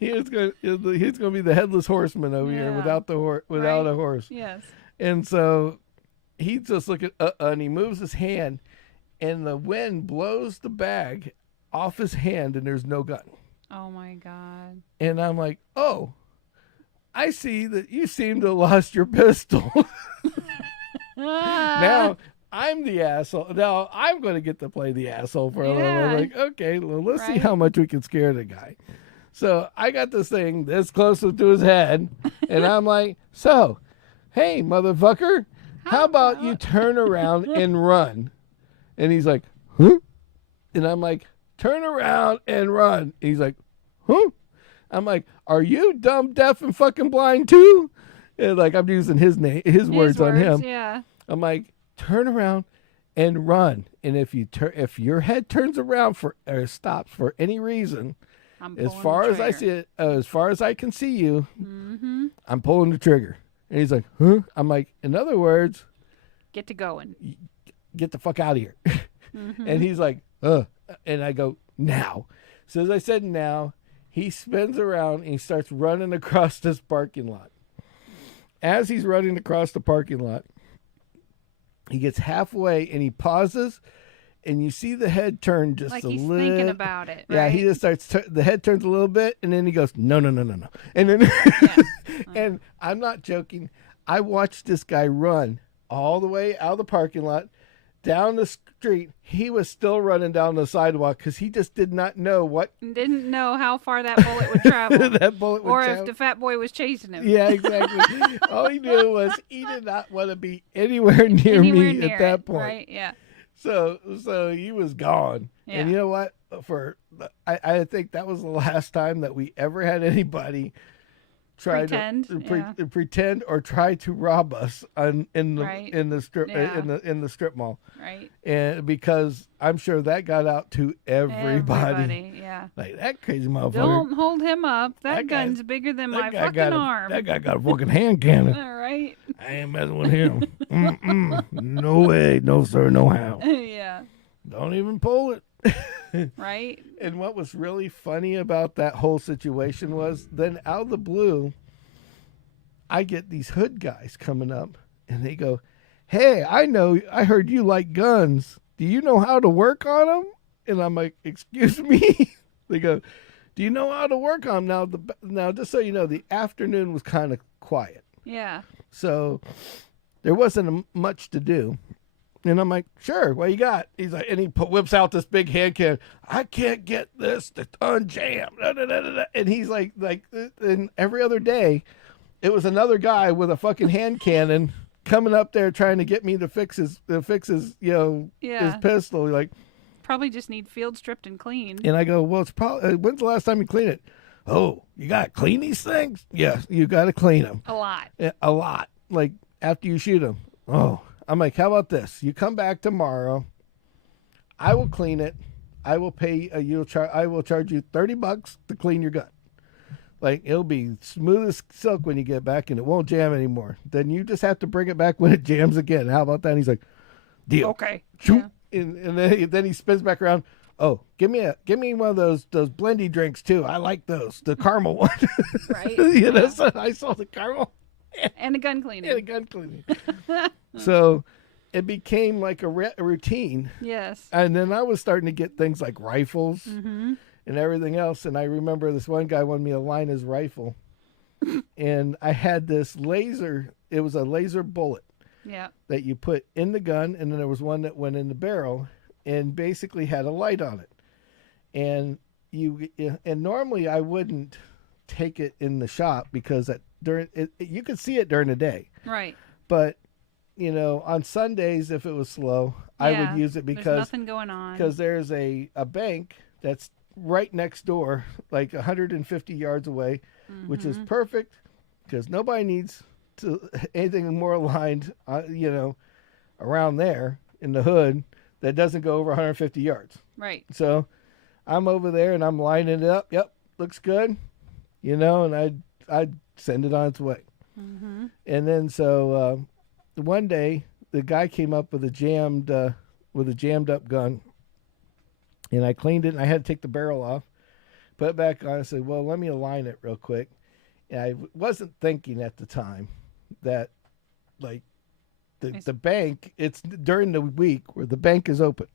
He's going to be the headless horseman over here without a horse. Yes. And so he's just looking, and he moves his hand, and the wind blows the bag off his hand, and there's no gun. Oh my God. And I'm like, oh, I see that you seem to have lost your pistol. Now I'm the asshole. Now I'm going to get to play the asshole for a little. I'm like, okay, well, let's see how much we can scare the guy. So I got this thing this close to his head, and I'm like, so, hey, motherfucker, how about you turn around and run? And he's like, huh? And I'm like, turn around and run. And he's like, huh? I'm like, are you dumb, deaf, and fucking blind too? And like, I'm using his words on him. Yeah. I'm like, turn around and run. And if your head turns around or stops for any reason, as far as I see it, as far as I can see you, I'm pulling the trigger. And he's like, huh? I'm like, in other words, get to going. Get the fuck out of here. And he's like, and I go, now. So as I said, now, he spins around and he starts running across this parking lot. As he's running across the parking lot, he gets halfway and he pauses, and you see the head turn just like a little. Like he's thinking about it, right? Yeah, he just starts, the head turns a little bit, and then he goes, no. And then, and I'm not joking, I watched this guy run all the way out of the parking lot, down the street. He was still running down the sidewalk because he just did not know didn't know how far that bullet would travel. Or if the fat boy was chasing him. Yeah, exactly. All he knew was he did not want to be anywhere near me at that point. Right? Yeah. So he was gone. Yeah. And you know what? I think that was the last time that we ever had anybody pretend or try to rob us in the strip mall. Right. And because I'm sure that got out to everybody. Yeah. Like, that crazy motherfucker. Don't hold him up. That gun's bigger than my fucking arm. That guy got a fucking hand cannon. All right. I ain't messing with him. No way. No sir. No how. Yeah. Don't even pull it. Right. And what was really funny about that whole situation was then out of the blue, I get these hood guys coming up and they go, hey, I heard you like guns. Do you know how to work on them? And I'm like, excuse me? They go, do you know how to work on them? Now, just so you know, the afternoon was kind of quiet. Yeah. So there wasn't much to do. And I'm like, sure, what you got? He's like, and he whips out this big hand cannon. I can't get this to unjam. And he's like, and every other day, it was another guy with a fucking hand cannon coming up there trying to get me to fix his his pistol. Like, probably just need field stripped and cleaned. And I go, well, it's probably, when's the last time you cleaned it? oh, you got to clean these things? Yeah, you got to clean them. A lot. A lot. Like, after you shoot them. Oh, I'm like, how about this? You come back tomorrow. I will clean it. I will pay. I will charge you $30 to clean your gun. Like, it'll be smooth as silk when you get back, and it won't jam anymore. Then you just have to bring it back when it jams again. How about that? And he's like, deal. Okay. Yeah. And then he spins back around. Oh, give me one of those blendy drinks too. I like those. The caramel one. Right. You know, so I saw the caramel. And a gun cleaning. So it became like a routine. Yes. And then I was starting to get things like rifles Mm-hmm. and everything else. And I remember this one guy wanted me to line his rifle. And I had this laser. It was a laser bullet. Yeah. That you put in the gun. And then there was one that went in the barrel and basically had a light on it. And normally I wouldn't take it in the shop because you could see it during the day. Right. But, you know, on Sundays, if it was slow, I would use it because there's nothing going on. Because there's a bank that's right next door, like 150 yards away, which is perfect because nobody needs anything more aligned, you know, around there in the hood that doesn't go over 150 yards. Right. So I'm over there and I'm lining it up. Yep, looks good. You know, and I'd send it on its way. Mm-hmm. And then so one day the guy came up with a jammed up gun, and I cleaned it and I had to take the barrel off, put it back on. I said, well, let me align it real quick. And I wasn't thinking at the time that like the bank, it's during the week where the bank is open.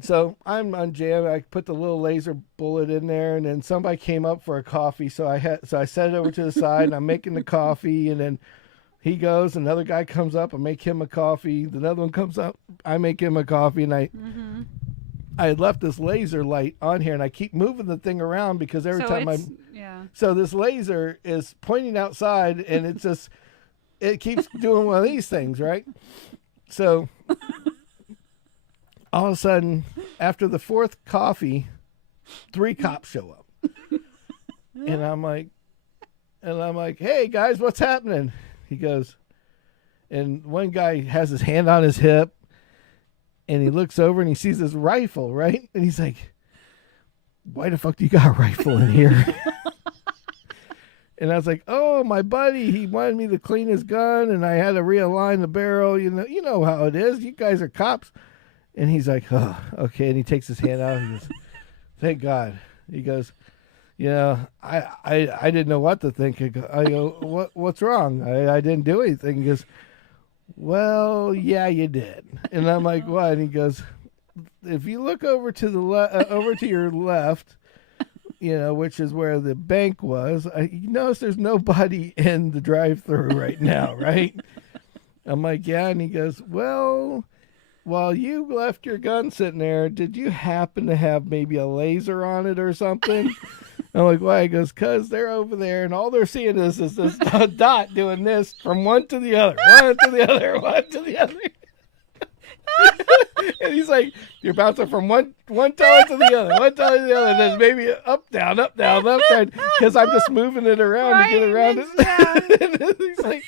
So I'm on jam. I put the little laser bullet in there, and then somebody came up for a coffee. So I set it over to the side, and I'm making the coffee, and then he goes, another guy comes up, I make him a coffee. Another one comes up, I make him a coffee, and I had left this laser light on here, and I keep moving the thing around because every time so this laser is pointing outside, and it keeps doing one of these things, right? So all of a sudden, after the fourth coffee, 3 cops show up. And I'm like, hey guys, what's happening? He goes, and one guy has his hand on his hip, and he looks over and he sees his rifle, right? And he's like, why the fuck do you got a rifle in here? And I was like, oh, my buddy, he wanted me to clean his gun, and I had to realign the barrel. You know how it is. You guys are cops. And he's like, oh, okay. And he takes his hand out. He goes, thank God. He goes, you know, I didn't know what to think. I go, what's wrong? I didn't do anything. He goes, well, yeah, you did. And I'm like, what? And he goes, if you look over to over to your left, you know, which is where the bank was, you notice there's nobody in the drive-thru right now, right? I'm like, yeah. And he goes, well, while you left your gun sitting there, did you happen to have maybe a laser on it or something? I'm like, why? He goes, because they're over there, and all they're seeing is this dot doing this from one to the other, one to the other, one to the other. And he's like, you're bouncing from one tower to the other, one tower to the other, and then maybe up, down, because I'm just moving it around to get around it. Yeah.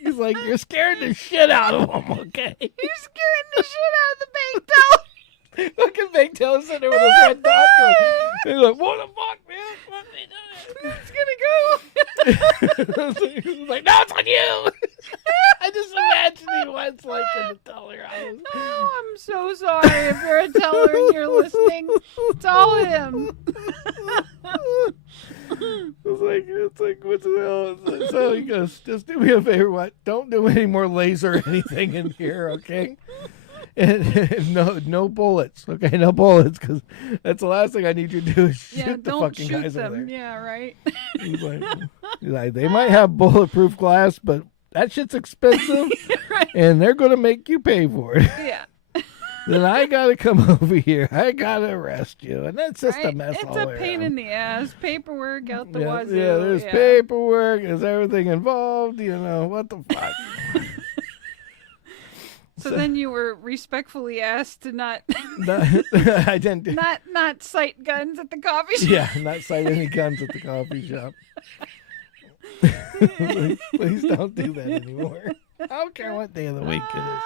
He's like, you're scaring the shit out of them, okay? You're scaring the shit out of the bank teller. Look at Big Tail sitting there with his red dot going. He's like, what the fuck, man? What's he doing? It's gonna go. He's like, no, it's on you. I just imagine what it's like in the teller house. Oh, I'm so sorry if you're a teller and you're listening. It's all him. It's like, what the hell? So he goes, just do me a favor, what? Don't do any more laser or anything in here, okay? And no bullets, okay? No bullets, because that's the last thing I need you to do is shoot the fucking guys them. over there. Yeah, right. He's like, they might have bulletproof glass, but that shit's expensive, right. And they're going to make you pay for it. Yeah. Then I got to come over here. I got to arrest you. And that's just a mess all around. It's a pain in the ass. Paperwork out the wazoo. Yeah, there's paperwork. There's everything involved. You know, what the fuck? So then you were respectfully asked to not I didn't do, not cite guns at the coffee shop. yeah, not cite any guns at the coffee shop. Please don't do that anymore. I don't care what day of the week it is.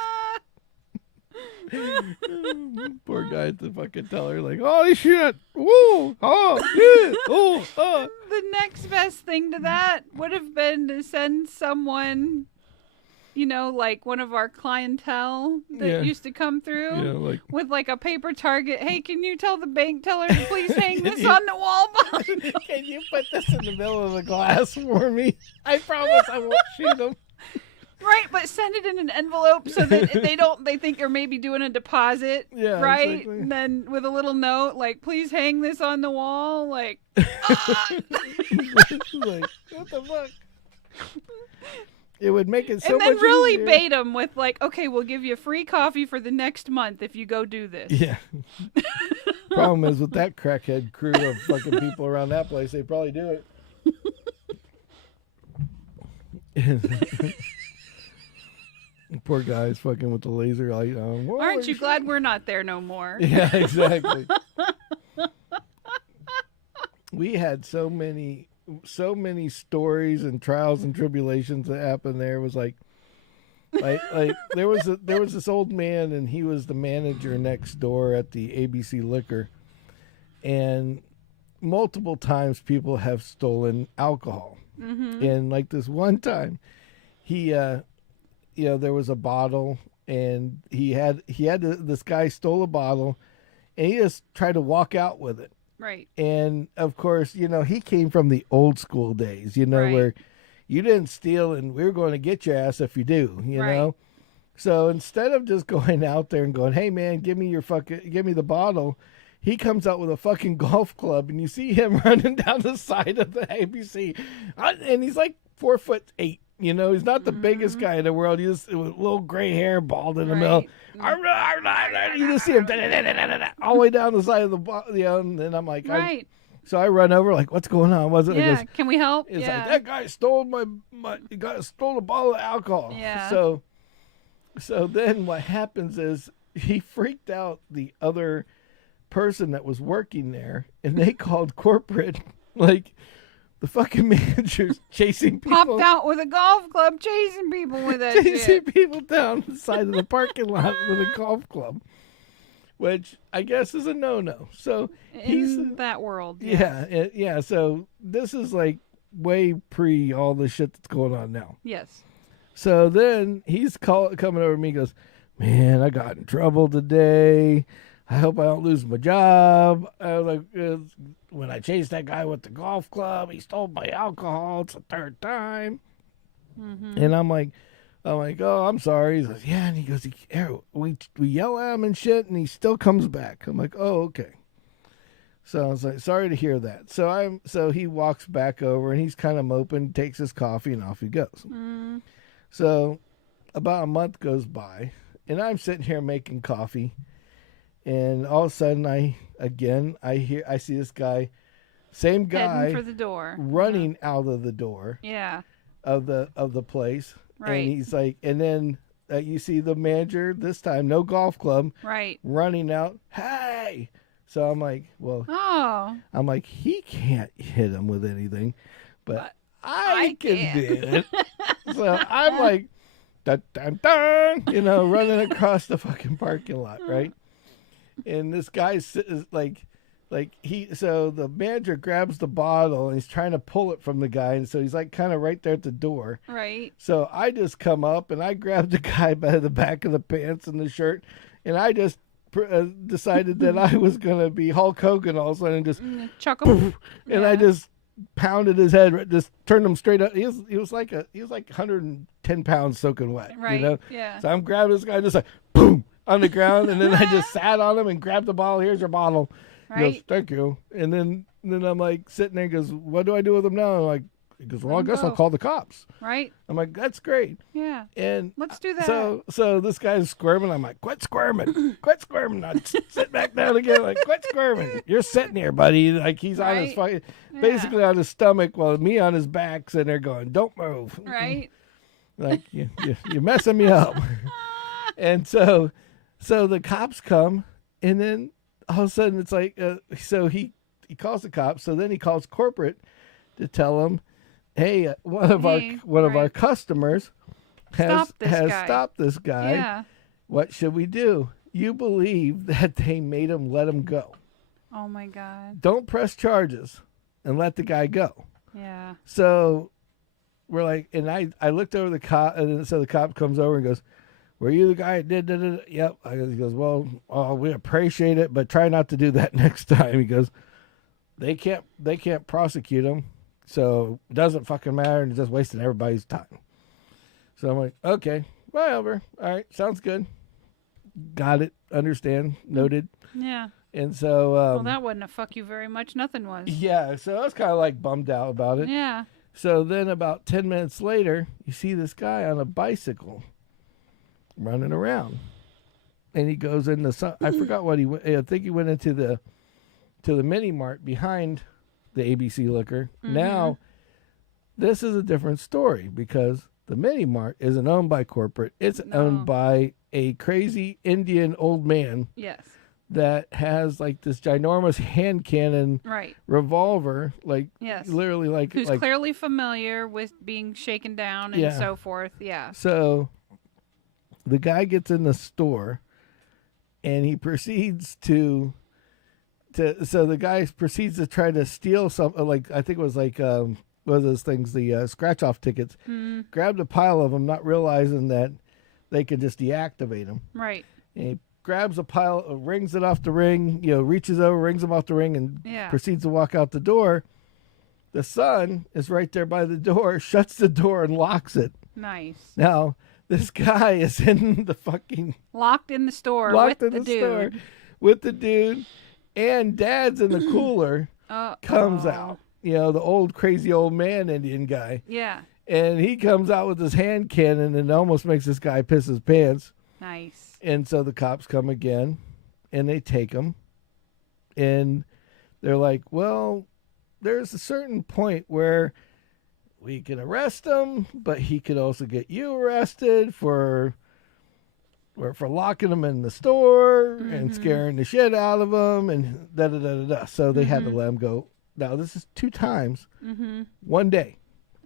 Poor guy at the fucking teller, like, holy shit, woo, oh, yeah, oh, oh. The next best thing to that would have been to send someone, like one of our clientele that used to come through with like a paper target. Hey, can you tell the bank teller to please hang this on the wall behind them? Can you put this in the middle of the glass for me? I promise I won't shoot them. Right, but send it in an envelope so that they think you're maybe doing a deposit, right? Exactly. And then with a little note, like, please hang this on the wall, like, like, what the fuck? It would make it so much easier. And then really bait them with, like, okay, we'll give you free coffee for the next month if you go do this. Yeah. Problem is, with that crackhead crew of fucking people around that place, they probably do it. Poor guy's fucking with the laser light on. Whoa, aren't you glad we're not there no more? Yeah, exactly. We had so many stories and trials and tribulations that happened there. It was like there was this old man, and he was the manager next door at the ABC Liquor, and multiple times people have stolen alcohol. Mm-hmm. And like this one time, he there was a bottle, and this guy stole a bottle, and he just tried to walk out with it. Right. And of course, he came from the old school days, right, where you didn't steal and we were going to get your ass if you do, know? So instead of just going out there and going, hey man, give me the bottle, he comes out with a fucking golf club, and you see him running down the side of the ABC, and he's like 4'8". He's not the biggest guy in the world. He's with little gray hair, bald in the middle. You just see him all the way down the side of the and then I'm like, right. So I run over, like, what's going on? Yeah, can we help? It's like, that guy stole stole a bottle of alcohol. Yeah. So then what happens is he freaked out the other person that was working there, and they called corporate, like, the fucking manager's chasing people. Popped out with a golf club, chasing people with that chasing people down the side of the parking lot with a golf club, which I guess is a no-no. So he's in that world. Yes. Yeah. So this is like way pre all the shit that's going on now. Yes. So then he's coming over to me and goes, man, I got in trouble today. I hope I don't lose my job. I was like, when I chased that guy with the golf club, he stole my alcohol. It's the third time. Mm-hmm. And I'm like, oh, I'm sorry. He goes, yeah. And he goes, we yell at him and shit, and he still comes back. I'm like, oh, okay. So I was like, sorry to hear that. So he walks back over, and he's kind of moping, takes his coffee, and off he goes. Mm. So about a month goes by, and I'm sitting here making coffee. And all of a sudden, I see this guy, same guy, heading for the door, running out of the door, of the place, right? And he's like, and then you see the manager this time, no golf club, right, running out. Hey, so I'm like, well, I'm like, he can't hit him with anything, but I can do it. So I'm like, dun, dun, dun, running across the fucking parking lot, right? And this guy is like so the manager grabs the bottle and he's trying to pull it from the guy, and so he's like kind of right there at the door. Right. So I just come up and I grab the guy by the back of the pants and the shirt, and I just decided that I was gonna be Hulk Hogan all of a sudden, and just chuck him. And I just pounded his head, just turned him straight up. He was like 110 pounds soaking wet. Right. Yeah. So I'm grabbing this guy, just like boom, on the ground, and then I just sat on him and grabbed the bottle. Here's your bottle. He goes, thank you. And then I'm like sitting there and goes, what do I do with him now? I'm like, he goes, well, I guess I'll call the cops. Right. I'm like, that's great. Yeah. And let's do that. So this guy's squirming. I'm like, quit squirming. Quit squirming. I sit back down again. Like, quit squirming. You're sitting here, buddy. Like, he's on his fucking, basically on his stomach, while me on his back, sitting there going, don't move. Right. Like, you're messing me up. And so the cops come, and then all of a sudden it's like, so he calls the cops. So then he calls corporate to tell them, hey, one of our customers has stopped this guy. Yeah. What should we do? You believe that they made him let him go. Oh my God. Don't press charges and let the guy go. Yeah. So we're like, and I looked over the cop, and so the cop comes over and goes, were you the guy that did? Yep. He goes, well, we appreciate it, but try not to do that next time. He goes, they can't prosecute him, so it doesn't fucking matter, and it's just wasting everybody's time. So I'm like, okay, whatever. All right, sounds good. Got it. Understand. Noted. Yeah. And so... well, that wouldn't have fucked you very much. Nothing was. Yeah, so I was kind of like bummed out about it. Yeah. So then about 10 minutes later, you see this guy on a bicycle running around. And he goes in the... I forgot what he went... I think he went into the mini mart behind the ABC liquor. Mm-hmm. Now, this is a different story because the mini mart isn't owned by corporate. It's owned by a crazy Indian old man. Yes. That has like this ginormous hand cannon revolver, like literally like who's clearly familiar with being shaken down and so forth. Yeah. So the guy gets in the store and he proceeds to the guy proceeds to try to steal something, like I think it was like one of those things, the scratch off tickets. Grabbed a pile of them, not realizing that they could just deactivate them. Right. And he grabs a pile, rings it off the ring, reaches over, rings them off the ring, and proceeds to walk out the door. The son is right there by the door, shuts the door and locks it. Nice. Now, this guy is in the fucking... Locked in the store with the dude, and dad's in the cooler, comes out. The old crazy old man Indian guy. Yeah. And he comes out with his hand cannon and almost makes this guy piss his pants. Nice. And so the cops come again, and they take him. And they're like, well, there's a certain point where we can arrest him, but he could also get you arrested for locking him in the store and scaring the shit out of him and da-da-da-da-da. So they had to let him go. Now, this is 2 times, one day.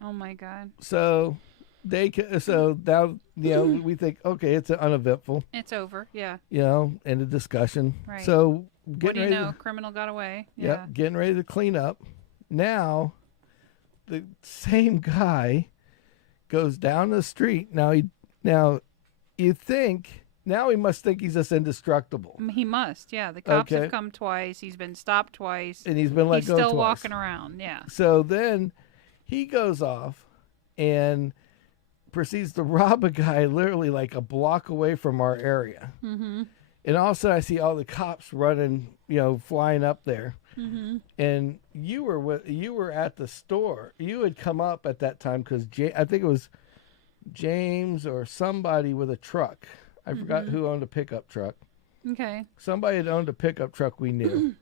Oh, my God. So now, we think, okay, it's uneventful. It's over, yeah. End of discussion. Right. So what do you know? Criminal got away. Yeah. Yep, getting ready to clean up. Now, the same guy goes down the street. Now you think... Now he must think he's just indestructible. He must, yeah. The cops have come twice. He's been stopped twice. And he's been let go twice. He's still walking around, yeah. So then he goes off and proceeds to rob a guy literally like a block away from our area. Mm-hmm. And all of a sudden I see all the cops running, flying up there. Mm-hmm. And you were at the store. You had come up at that time because I think it was James or somebody with a truck. I forgot who owned a pickup truck. Okay. Somebody had owned a pickup truck we knew.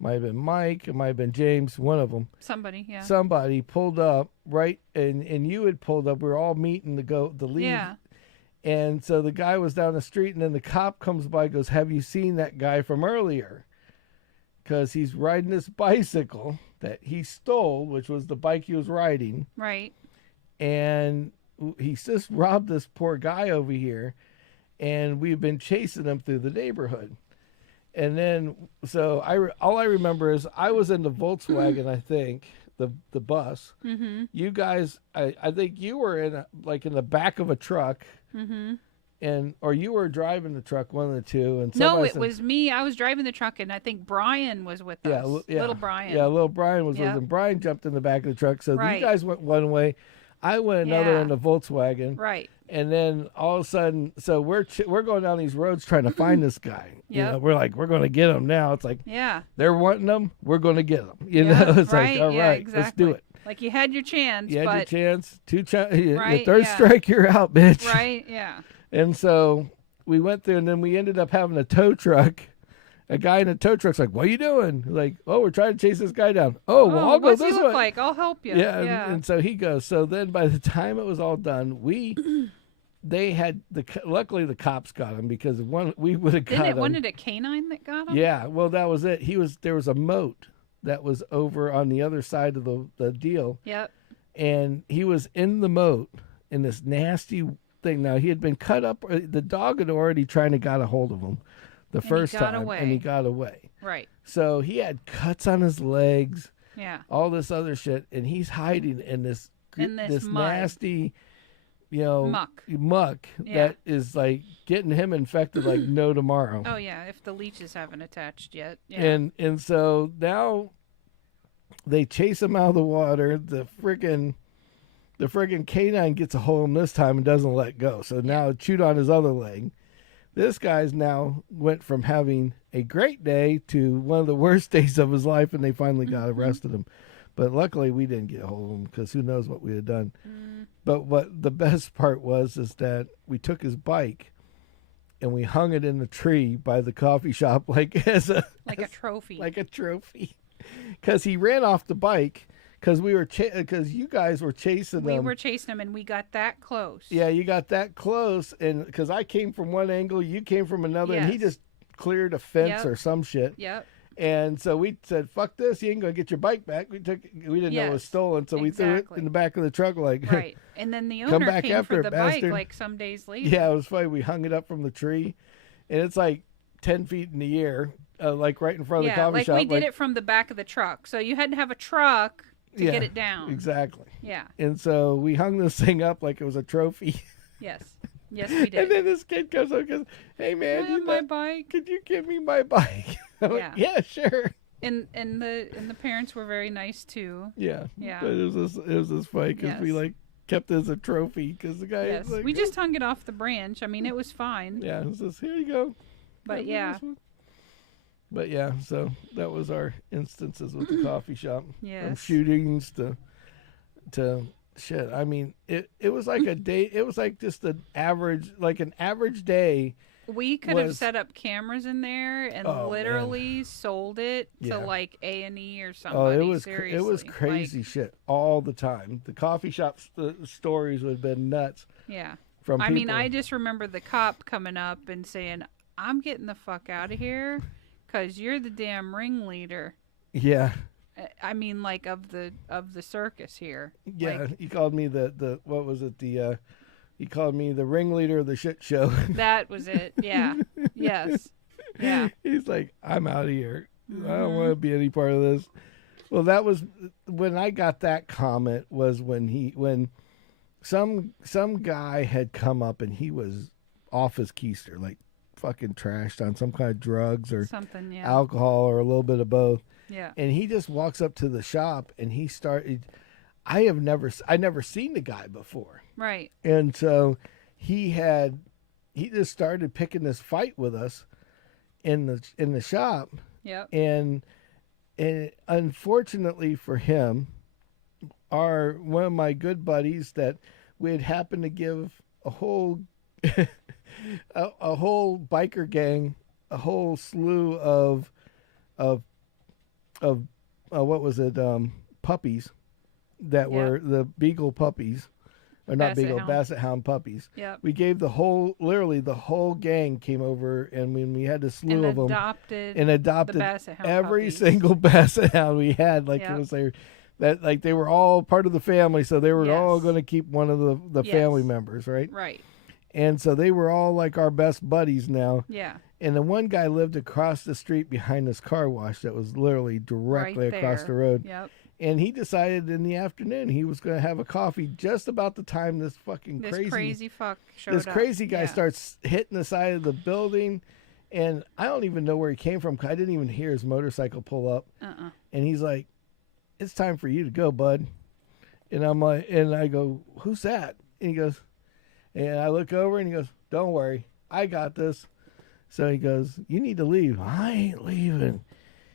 Might have been Mike. It might have been James. One of them. Somebody, yeah. Somebody pulled up, right? And you had pulled up. We were all meeting to leave. Yeah. And so the guy was down the street, and then the cop comes by and goes, have you seen that guy from earlier? Because he's riding this bicycle that he stole, which was the bike he was riding. Right. And he's just robbed this poor guy over here. And we've been chasing him through the neighborhood. And then, so all I remember is I was in the Volkswagen, I think, the bus. Mm-hmm. You guys, I think you were in the back of a truck. Mm-hmm. Or you were driving the truck, one of the two. And no, it was me. I was driving the truck, and I think Brian was with us. Yeah. Little Brian. Yeah, little Brian was with him. Brian jumped in the back of the truck. So you guys went one way. I went another in the Volkswagen. Right. And then all of a sudden, so we're going down these roads trying to find this guy. We're like, we're going to get him now. It's like, they're wanting him. We're going to get him. It's like, all right, exactly. Let's do it. Like you had your chance. You had your chance. Your third strike, you're out, bitch. Right, yeah. And so we went there, and then we ended up having a tow truck. A guy in a tow truck's like, what are you doing? Like, we're trying to chase this guy down. Well, I'll go this way. What's he look like? I'll help you. Yeah. And so he goes. So then by the time it was all done, we they had luckily the cops got him because we would have got him. Wasn't it a canine that got him? Yeah, well, that was it. There was a moat that was over on the other side of the deal. Yep. And he was in the moat in this nasty thing. Now, he had been cut up. The dog had already trying to got a hold of him the first time, and he got away. Right. So he had cuts on his legs. Yeah. All this other shit, and he's hiding in this nasty, muck that is like getting him infected like no tomorrow. Oh yeah, if the leeches haven't attached yet. Yeah. And so now they chase him out of the water. The friggin' canine gets a hold of him this time and doesn't let go. So now it chewed on his other leg. This guy's now went from having a great day to one of the worst days of his life, and they finally got arrested him. But luckily, we didn't get a hold of him because who knows what we had done. But what the best part was is that we took his bike and we hung it in the tree by the coffee shop a trophy. Like a trophy. Because he ran off the bike because because you guys were chasing him. We were chasing him, and we got that close. Yeah, you got that close, and because I came from one angle, you came from another, and he just cleared a fence or some shit. Yep. And so we said, "Fuck this! You ain't gonna get your bike back." We didn't know it was stolen, so we threw it in the back of the truck, like right. And then the owner came for the bike like some days later. Yeah, it was funny. We hung it up from the tree, and it's like 10 feet in the air, like right in front of the coffee shop. We did it from the back of the truck, so you had to have a truck to get it down. Exactly. Yeah. And so we hung this thing up like it was a trophy. Yes. Yes, we did. And then this kid comes up and goes, "Hey man, my bike? Could you give me my bike?" Like, yeah, sure. And the parents were very nice too. Yeah. Yeah. But it was this fight because we like kept it as a trophy because the guy. Yes. Like, we just hung it off the branch. I mean, it was fine. Yeah. It was just, here you go. But yeah. But yeah, so that was our instances with the coffee shop. Yes. From shootings to shit. I mean, it was like a day. It was like just an average day. We could have set up cameras in there and literally sold it to like A&E or something. Oh, it was crazy shit all the time. The coffee shop stories would have been nuts. Yeah. From people. I mean, I just remember the cop coming up and saying, "I'm getting the fuck out of here because you're the damn ringleader." Yeah. I mean, like of the circus here. Yeah, he called me the what was it, he called me the ringleader of the shit show. That was it. Yeah. Yes. Yeah. He's like, "I'm out of here. I don't want to be any part of this." Well, that was when I got that comment was when some guy had come up and he was off his keister, like fucking trashed on some kind of drugs or something, alcohol or a little bit of both. Yeah. And he just walks up to the shop and he started. I never seen the guy before. Right. And so he just started picking this fight with us in the shop. Yep. And unfortunately for him, one of my good buddies that we had happened to give a whole a whole biker gang, a whole slew of what was it, puppies that were the beagle puppies, or not basset hound puppies. Yeah. We gave literally the whole gang came over, and when we had a slew of them and adopted the basset hound every puppies. single basset hound we had, like it was that like they were all part of the family, so they were all going to keep one of the family members, right? Right. And so they were all like our best buddies now. Yeah. And the one guy lived across the street behind this car wash that was literally directly across the road. Yep. And he decided in the afternoon he was going to have a coffee just about the time this crazy fuck showed up. This crazy guy starts hitting the side of the building. And I don't even know where he came from. I didn't even hear his motorcycle pull up. And he's like, "It's time for you to go, bud." And I'm like, and I go, "Who's that?" And he goes, and I look over and he goes, "Don't worry, I got this." So he goes, "You need to leave." "I ain't leaving.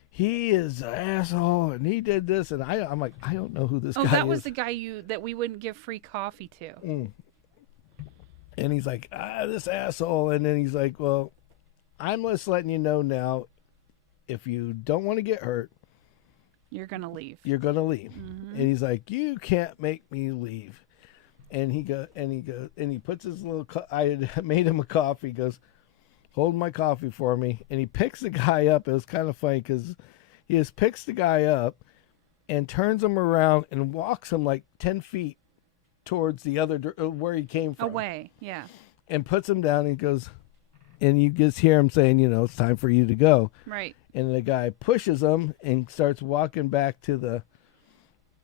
He is an asshole, and he did this." And I'm like, I don't know who this guy is. Oh, that was the guy that we wouldn't give free coffee to. And he's like, "This asshole." And then he's like, "Well, I'm just letting you know now, if you don't want to get hurt, you're going to leave. You're going to leave." And he's like, "You can't make me leave." and he puts his little. I had made him a coffee. He goes, hold my coffee for me, and he picks the guy up. It was kind of funny because he just picks the guy up and turns him around and walks him like 10 feet towards the other where he came from. Away, yeah. And puts him down. And he goes, and you just hear him saying, it's time for you to go. Right. And the guy pushes him and starts walking back to the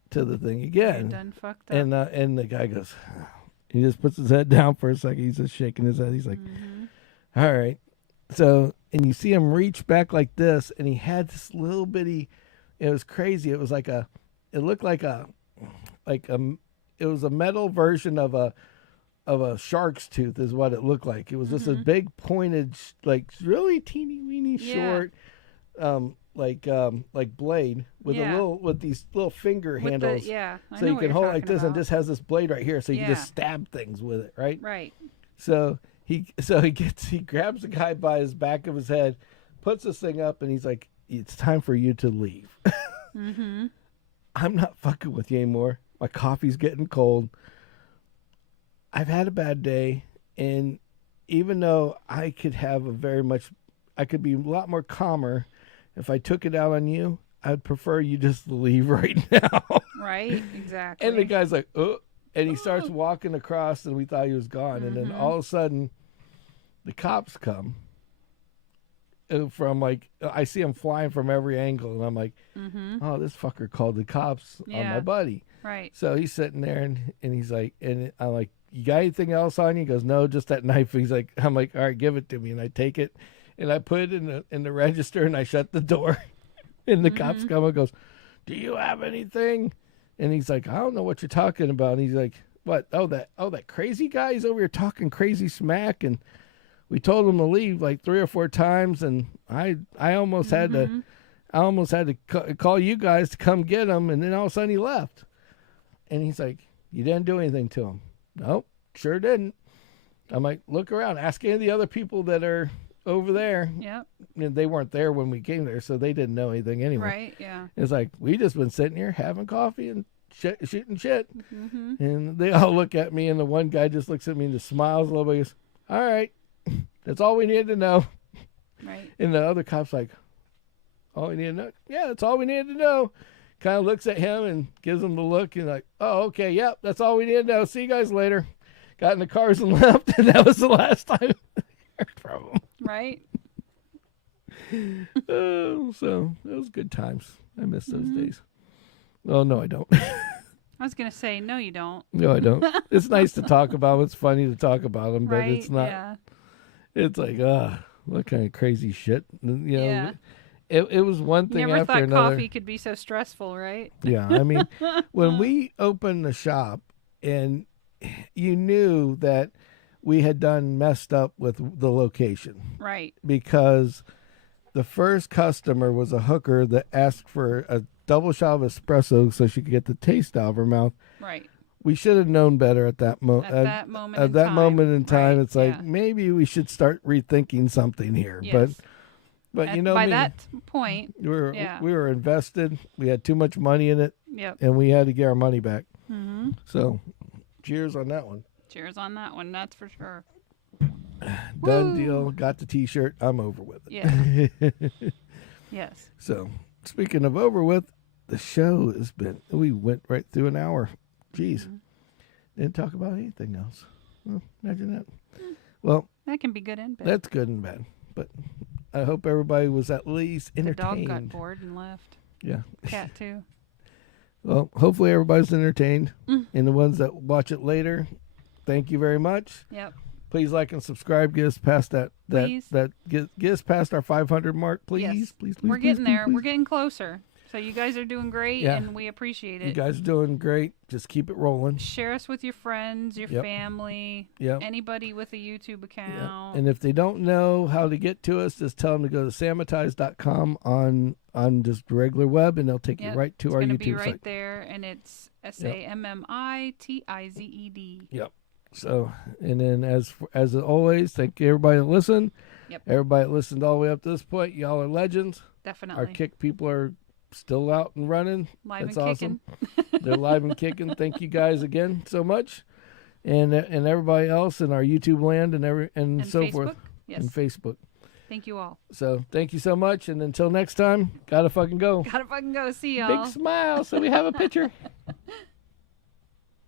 thing again. Done fucked up. And the guy goes, he just puts his head down for a second. He's just shaking his head. He's like, all right. So, and you see him reach back like this, and he had this little bitty, it was crazy. It was like it looked like it was a metal version of a shark's tooth is what it looked like. It was just a big pointed, like really teeny weeny short, like blade with these little finger handles. So you can hold it like this, about. and just has this blade right here, so you can just stab things with it, right? Right. So he grabs the guy by his back of his head, puts this thing up, and he's like, "It's time for you to leave." I'm not fucking with you anymore. My coffee's getting cold. I've had a bad day, and even though I could be a lot more calmer if I took it out on you, I'd prefer you just leave right now. Right, exactly. And the guy's like, oh, and he starts walking across, and we thought he was gone. And then all of a sudden, the cops come. From like, I see him flying from every angle, and I'm like, oh, this fucker called the cops on my buddy. Right. So he's sitting there, and he's like, and I'm like, you got anything else on you? He goes, no, just that knife. He's like, I'm like, all right, give it to me. And I take it, and I put it in the register, and I shut the door. And the cops come and goes, do you have anything? And he's like, I don't know what you're talking about. And he's like, what? Oh, that crazy guy. He's over here talking crazy smack, and we told him to leave like 3 or 4 times, and I almost had to call you guys to come get him, and then all of a sudden he left. And he's like, you didn't do anything to him? Nope, sure didn't. I'm like, look around, ask any of the other people that are over there. Yep. And they weren't there when we came there, so they didn't know anything anyway. Right, yeah. It's like, we just been sitting here having coffee and shooting shit. And they all look at me, and the one guy just looks at me and just smiles a little bit. He goes, all right. That's all we needed to know. Right. And the other cop's like, all we need to know? Yeah, that's all we needed to know. Kind of looks at him and gives him the look, and like, oh, okay, yep, that's all we need to know. See you guys later. Got in the cars and left, and that was the last time I heard from him. Right. So it was good times. I miss those days. Well, no, I don't. I was going to say, no, you don't. No, I don't. It's nice to talk about them. It's funny to talk about them, but Right, it's not. yeah. It's like, what kind of crazy shit. It was one thing Never after thought another. Coffee could be so stressful, right? Yeah, I mean, when we opened the shop, and you knew that we had done messed up with the location. Right. Because the first customer was a hooker that asked for a double shot of espresso so she could get the taste out of her mouth. Right. We should have known better at that moment. At that moment in time, right, it's like, maybe we should start rethinking something here. Yes. But by that point, we were invested. We had too much money in it. Yep. And we had to get our money back. Mm-hmm. So, cheers on that one. Cheers on that one. That's for sure. Done deal. Got the T-shirt. I'm over with it. Yeah. Yes. So, speaking of over with, the show has been. We went right through an hour. Jeez. Didn't talk about anything else. Well, imagine that. Well, that can be good and bad. That's good and bad. But I hope everybody was at least entertained. The dog got bored and left. Yeah. Cat too. Well, hopefully everybody's entertained. And the ones that watch it later, thank you very much. Yep. Please like and subscribe. Get us past get us past our 500 mark, please. Yes. Please. We're getting there. Please. We're getting closer. So you guys are doing great, and we appreciate it. You guys are doing great. Just keep it rolling. Share us with your friends, your family, anybody with a YouTube account. Yep. And if they don't know how to get to us, just tell them to go to sammitized.com on just regular web, and they'll take you right to our YouTube site. It's going to be right there, and it's SAMMITIZED. Yep. So, and then as always, thank you everybody that listened. Yep. Everybody that listened all the way up to this point, y'all are legends. Definitely. Our kick people are still out and running. Live That's and awesome. kicking. They're live and kicking. Thank you guys again so much. and everybody else in our YouTube land and so Facebook? forth. Yes. And Facebook. Thank you all. So thank you so much, and until next time, gotta fucking go. Gotta fucking go. See y'all. Big smile so we have a picture.